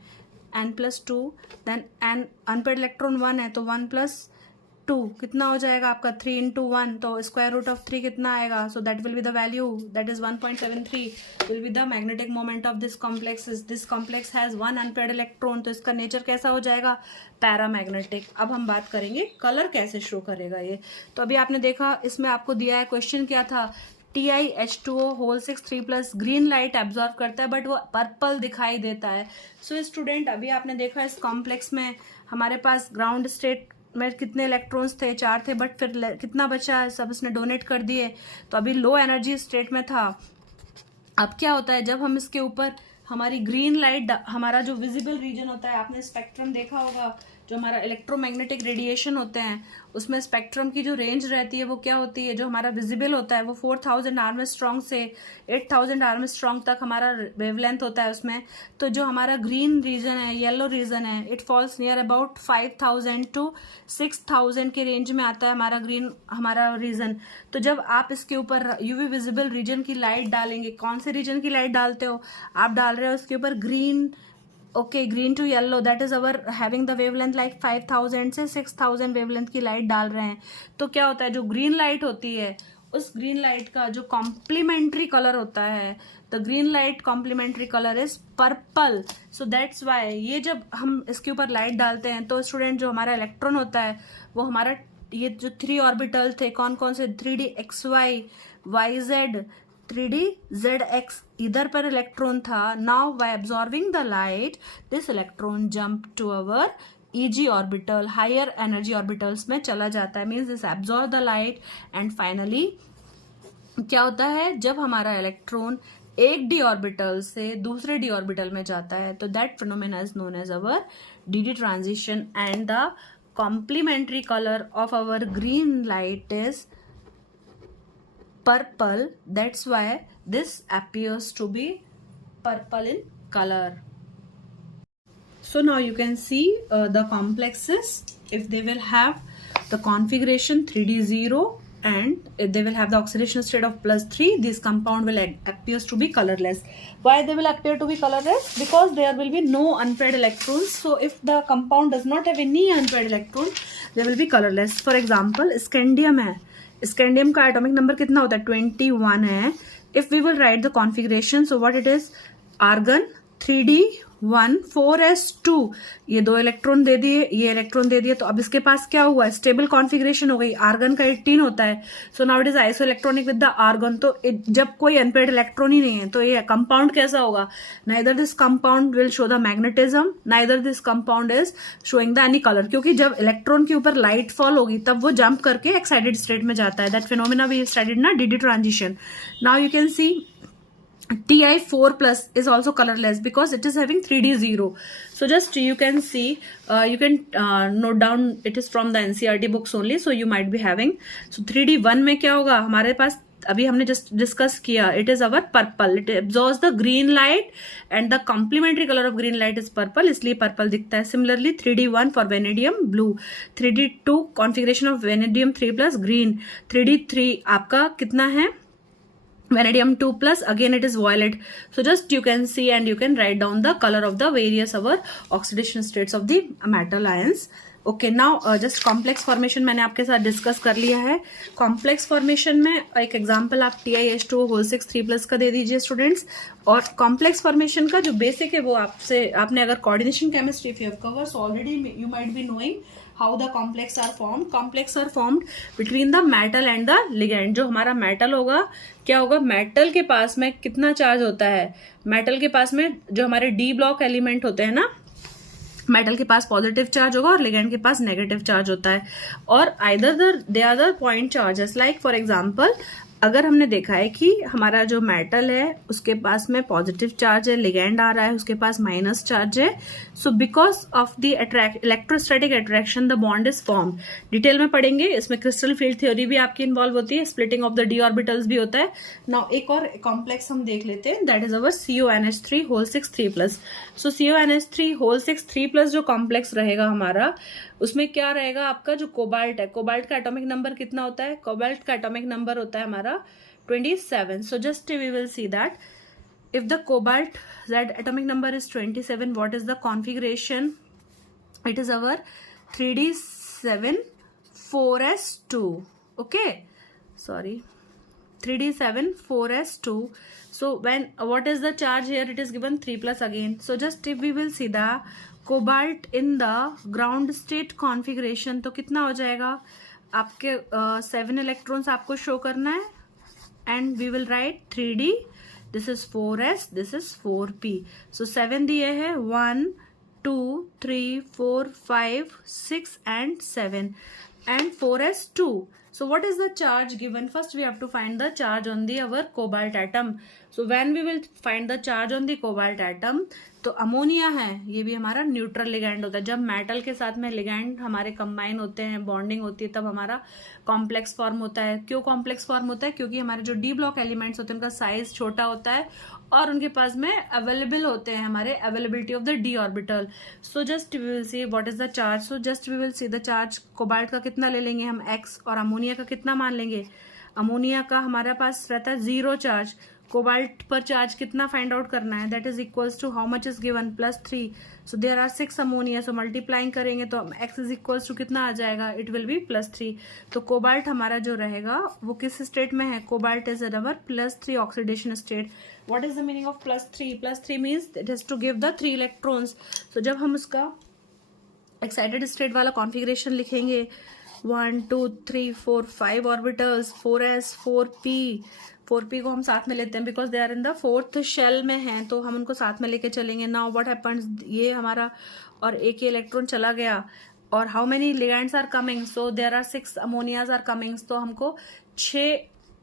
n+2, then n unpaired electron 1 है तो 1+2 कितना हो जाएगा आपका, 3 × 1, तो √3 कितना आएगा, so that will be the value, that is 1.73 will be the magnetic moment of this complex. This complex has 1 unpaired electron, तो इसका नेचर कैसा हो जाएगा, पैरामैग्नेटिक। अब हम बात करेंगे कलर कैसे शो करेगा ये। तो अभी आपने देखा इसमें आपको दिया है, क्वेश्चन क्या था, TiH2O whole 6 3+, green light absorb करता है बट वो पर्पल दिखाई देता है। सो स्टूडेंट अभी आपने देखा इस कॉम्प्लेक्स में हमारे पास ग्राउंड स्टेट में कितने इलेक्ट्रॉन्स थे, 4 थे, बट फिर कितना बचा है, सब इसने डोनेट कर दिए, तो अभी लो एनर्जी स्टेट में था। अब क्या होता है, जब हम इसके ऊपर हमारी ग्रीन लाइट, हमारा जो विजिबल रीजन होता है, आपने स्पेक्ट्रम देखा होगा, जो हमारा इलेक्ट्रोमैग्नेटिक रेडिएशन होते हैं, उसमें स्पेक्ट्रम की जो रेंज रहती है वो क्या होती है, जो हमारा विजिबल होता है वो 4000 आर्मस्ट्रॉन्ग से 8000 आर्मस्ट्रॉन्ग तक हमारा वेवलेंथ होता है उसमें। तो जो हमारा ग्रीन रीजन है, येलो रीजन है, it falls near about 5000 to 6000 के रेंज में आता है हमारा ग्रीन, हमारा रीजन। तो जब आप इसके ऊपर यूवी विजिबल रीजन की लाइट डालेंगे, कौन से रीजन की लाइट डालते हो आप, डाल रहे हो इसके ऊपर green, okay, green to yellow, that is our having the wavelength like 5000 से 6000 वेवलेंथ की लाइट डाल रहे हैं। तो क्या होता है, जो ग्रीन लाइट होती है उस ग्रीन लाइट का जो कॉम्प्लीमेंट्री कलर होता है, the green light complementary colour is purple. So that's why ये जब हम इसके ऊपर लाइट डालते हैं तो स्टूडेंट जो हमारा इलेक्ट्रॉन होता है वो हमारा, ये जो 3 ऑर्बिटल थे, कौन कौन से, 3D XY YZ 3D ZX, इधर पर इलेक्ट्रॉन था। Now by absorbing the light this electron jump to our EG orbital, higher energy orbitals में चला जाता है, means this absorb the light. And finally क्या होता है, जब हमारा इलेक्ट्रॉन एक d ऑर्बिटल से दूसरे d ऑर्बिटल में जाता है तो that phenomena is known as our DD transition. And the complementary colour of our green light is purple, that's why this appears to be purple in color. So now you can see the complexes, if they will have the configuration 3D0 and if they will have the oxidation state of +3, this compound will appears to be colorless. Why they will appear to be colorless? Because there will be no unpaired electrons. So if the compound does not have any unpaired electron, they will be colorless. For example, scandium है, स्कैंडियम का एटॉमिक नंबर कितना होता है, 21 है। If we will write the configuration, so what it is, argon 3D1 4s2, ये 2 इलेक्ट्रॉन दे दिए, ये इलेक्ट्रॉन दे दिए, तो अब इसके पास क्या हुआ, स्टेबल कॉन्फिगरेशन हो गई। आर्गन का 18 होता है, so now it is isoelectronic with the argon. तो जब कोई अनपेयर्ड इलेक्ट्रॉन ही नहीं है तो ये कंपाउंड कैसा होगा, neither this compound will show the magnetism, neither this compound is showing the any colour, क्योंकि जब इलेक्ट्रॉन के ऊपर लाइट फॉल होगी तब वो जंप करके एक्साइटेड स्टेट में जाता है। दैट फिनोमेना वी स्टडीड ना, DD transition. Now you can C Ti4 plus is also colorless because it is having 3D0. So just you can see, you can note down, it is from the NCERT books only, so you might be having. So 3D1 में क्या होगा हमारे पास, अभी हमने जस्ट डिस्कस किया, it is our purple, it absorbs the green light and the complementary colour of green light is purple, इसलिए पर्पल दिखता है। Similarly 3D1 for vanadium blue, 3D2 configuration of vanadium 3 plus green, 3D3 आपका कितना है, vanadium 2 plus, again it is violet. So just you can see and you can write down the color of the various our oxidation states of the metal ions. Okay, now just complex formation मैंने आपके साथ डिस्कस कर लिया है। कॉम्प्लेक्स फॉर्मेशन में एक एग्जांपल आप TiH2 होल 6 3+ का दे दीजिए स्टूडेंट्स। और कॉम्प्लेक्स फॉर्मेशन का जो बेसिक है वो आपने अगर coordination chemistry if you have covered already, you might be knowing how the complex are formed. Complex are formed between the metal and the ligand. जो हमारा मेटल होगा, क्या होगा, मेटल के पास में कितना चार्ज होता है, मेटल के पास में जो हमारे D ब्लॉक एलिमेंट होते हैं ना, मेटल के पास पॉजिटिव चार्ज होगा और लिगेंड के पास नेगेटिव चार्ज होता है। और either they are the point charges, like for example अगर हमने देखा है कि हमारा जो मेटल है उसके पास में पॉजिटिव चार्ज है, लिगेंड आ रहा है उसके पास माइनस चार्ज है, so because of the electrostatic attraction the bond is form. Detail में पढ़ेंगे, इसमें क्रिस्टल फील्ड थ्योरी भी आपकी इन्वॉल्व होती है, splitting of the D orbitals भी होता है। नाउ एक और कॉम्प्लेक्स हम देख लेते हैं, that is our CONH3 whole 6 3+। So CONH3 whole 6 3+ जो कॉम्प्लेक्स रहेगा हमारा, उसमें क्या रहेगा, आपका जो कोबाल्ट है, कोबाल्ट का एटॉमिक नंबर कितना होता है, कोबाल्ट का एटॉमिक नंबर होता है हमारा 27. So just we will see that if the cobalt Z atomic number is 27, what is the configuration? It is our 3D7 4s2. Okay, sorry, 3D7 4s2. So when what is the charge here, it is given 3+ again. So just if we will see the cobalt in the ground state configuration, तो कितना हो जाएगा आपके 7 इलेक्ट्रॉन्स आपको शो करना है, and we will write 3D, this is 4s, this is 4p. So 7 दिए है 1 2, 3, 4, 5, 6 and 7, and 4s2. So what is the charge given? First we have to find the charge on the our cobalt atom. So when we will find the charge on the cobalt atom, तो अमोनिया है, ये भी हमारा न्यूट्रल लिगैंड होता है. जब मेटल के साथ में लिगैंड हमारे कंबाइन होते हैं, बॉन्डिंग होती है, तब हमारा कॉम्प्लेक्स फॉर्म होता है. क्यों कॉम्प्लेक्स फॉर्म होता है? क्योंकि हमारे जो डी ब्लॉक एलिमेंट्स होते हैं उनका साइज छोटा होता है और उनके पास में अवेलेबल होते हैं हमारे availability of the D orbital. So just we will see what is the charge. So just we will see the charge. Cobalt का कितना ले लेंगे हम, x, और अमोनिया का कितना मान लेंगे. अमोनिया का हमारे पास रहता है 0 चार्ज. कोबाल्ट पर चार्ज कितना फाइंड आउट करना है, that is equals to how much is given, +3. So there are 6 ammonia. So multiplying करेंगे तो x इज इक्वल्स टू कितना आ जाएगा, इट विल बी +3. तो कोबाल्ट हमारा जो रहेगा वो किस स्टेट में है, cobalt is at our +3 oxidation state. What is the meaning of +3? +3 means it has to give the 3 electrons. So जब हम उसका एक्साइटेड स्टेट वाला कॉन्फिगरेशन लिखेंगे, 1 2 3 4 5 ऑर्बिटल्स, 4s 4p को हम साथ में लेते हैं because they are in the 4th shell में हैं, तो हम उनको साथ में लेके चलेंगे. नाउ व्हाट हैपेंस, ये हमारा और एक ही इलेक्ट्रॉन चला गया. और how many ligands are coming, so there are 6 ammonias are coming. तो हमको 6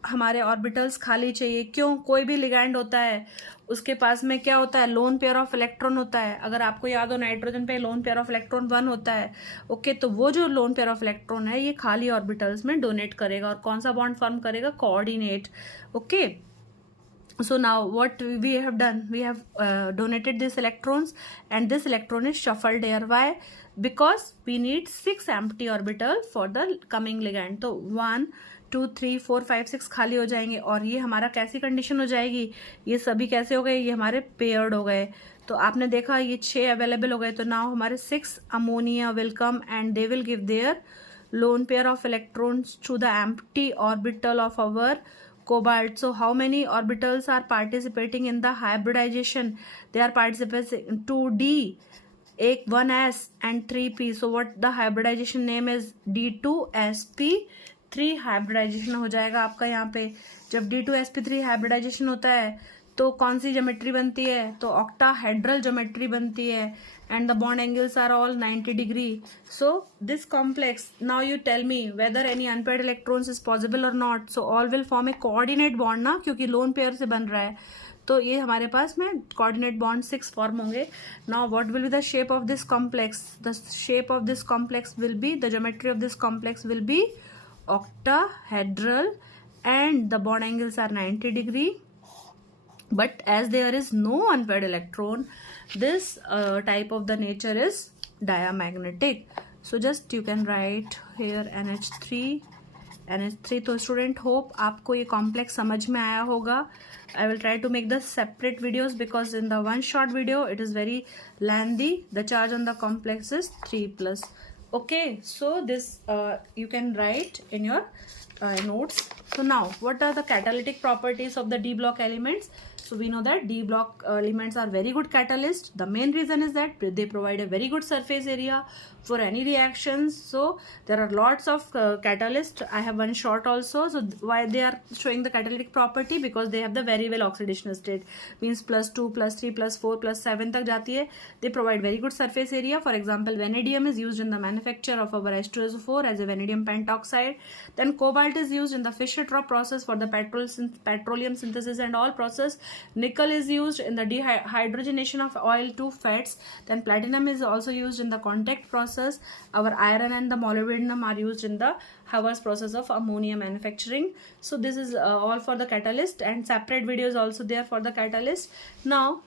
हमारे ऑर्बिटल्स खाली चाहिए. क्यों? कोई भी लिगैंड होता है उसके पास में क्या होता है, लोन पेयर ऑफ इलेक्ट्रॉन होता है. अगर आपको याद हो नाइट्रोजन पे लोन पेयर ऑफ इलेक्ट्रॉन 1 होता है. ओके, तो वो जो लोन पेयर ऑफ इलेक्ट्रॉन है ये खाली ऑर्बिटल्स में डोनेट करेगा. और कौन सा बॉन्ड फॉर्म करेगा, coordinate. Okay, so now what we have done, we have donated these electrons and this electron is shuffled here. Why? Because we need 6 empty orbital for the coming ligand. तो 1 2 3 4 5 6 खाली हो जाएंगे. और ये हमारा कैसी कंडीशन हो जाएगी, ये सभी कैसे हो गए, ये हमारे पेयर्ड हो गए. तो आपने देखा ये 6 अवेलेबल हो गए. तो नाउ हमारे 6 ammonia will come and they will give their lone pair of electrons to the empty orbital of our cobalt. So how many orbitals are participating in the hybridization? They are participating 2d, 1s and 3p. So what the hybridization name is, D2sp3 hybridization हो जाएगा आपका. यहाँ पे जब D2sp3 hybridization होता है तो कौन सी ज्योमेट्री बनती है, तो ऑक्टाहेड्रल ज्योमेट्री बनती है. and the bond angles are all 90 degree. So this complex, now you tell me whether any unpaired electrons is possible or not. So all will form a coordinate bond ना, क्योंकि lone pair से बन रहा है. तो ये हमारे पास में coordinate bond 6 form होंगे. Now what will be the shape of this complex? The shape of this complex will be, the geometry of this complex will be octahedral and the bond angles are 90 degree. But as there is no unpaired electron, this type of the nature is diamagnetic. So just you can write here NH3. तो student hope आपको ये complex समझ में आया होगा. I will try to make the separate videos because in the one short video it is very lengthy. The charge on the complex is 3+. Okay, so this you can write in your notes. So now what are the catalytic properties of the D block elements? So we know that D block elements are very good catalysts. The main reason is that they provide a very good surface area for any reactions. So there are lots of catalysts. I have one short also. So why they are showing the catalytic property? Because they have the very well oxidation state. Means +2, +3, +4, +7 तक जाती है. They provide very good surface area. For example, vanadium is used in the manufacture of our H2SO4 as a vanadium pentoxide. Then cobalt is used in the Fischer-Tropsch process for the petroleum synthesis and all process. Nickel is used in the dehydrogenation of oil to fats. Then platinum is also used in the contact process. Our iron and the molybdenum are used in the Haber's process of ammonia manufacturing. So this is all for the catalyst, and separate videos also there for the catalyst. Now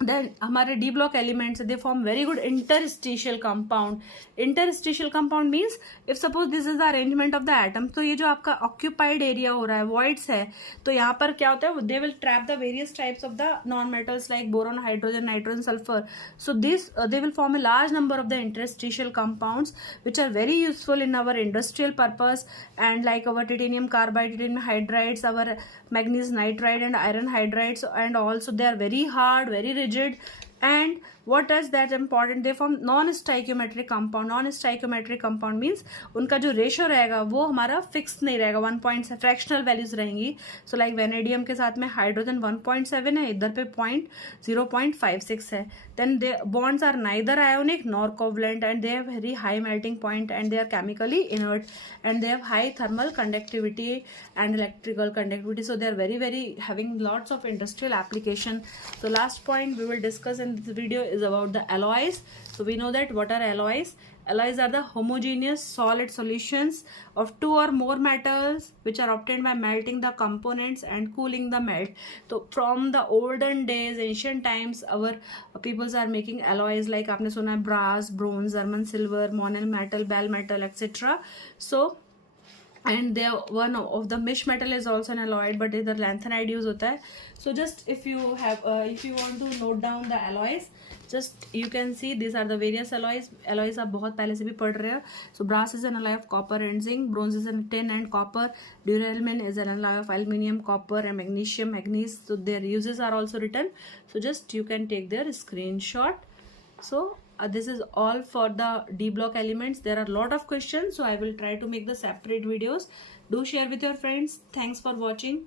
then हमारे D block elements, they form very good interstitial compound. Interstitial compound means if suppose this is the arrangement of the atom, तो ये जो आपका occupied area हो रहा है, voids है, तो यहाँ पर क्या होता है, they will trap the various types of the non-metals like boron, hydrogen, nitrogen, sulfur. So this they will form a large number of the interstitial compounds which are very useful in our industrial purpose, and like our titanium carbide, titanium hydrides, our manganese nitride and iron hydrides, and also they are very hard, very rigid, and what is that important, they form non stoichiometric compound. Non stoichiometric compound means उनका जो रेशियो रहेगा वो हमारा फिक्स नहीं रहेगा, 1 पॉइंट फ्रैक्शनल वैल्यूज रहेंगी. सो लाइक वेनेडियम के साथ में हाइड्रोजन 1.7 है, इधर पे 0.56 है. Then they bonds are neither ionic nor covalent and they have very high melting point and they are chemically inert and they have high thermal conductivity and electrical conductivity, so they are very having lots of industrial application. So last point we will discuss in this video is about the alloys. So we know that what are alloys. Alloys are the homogeneous solid solutions of 2 or more metals which are obtained by melting the components and cooling the melt. So from the olden days, ancient times, our peoples are making alloys like आपने सुना है brass, bronze, German silver, monel metal, bell metal, etc. So and there one of the mesh metal is also an alloy, but इधर lanthanide use होता है. So just if you want to note down the alloys, just you can see these are the various alloys. Alloys आप बहुत पहले से भी पढ़ रहे हो. So brass is an alloy of copper and zinc, bronze is an tin and copper, duralumin is an alloy of aluminium, copper and magnesium, manganese. So their uses are also written. So just you can take their screenshot. So this is all for the D block elements. There are a lot of questions, so I will try to make the separate videos. Do share with your friends. Thanks for watching.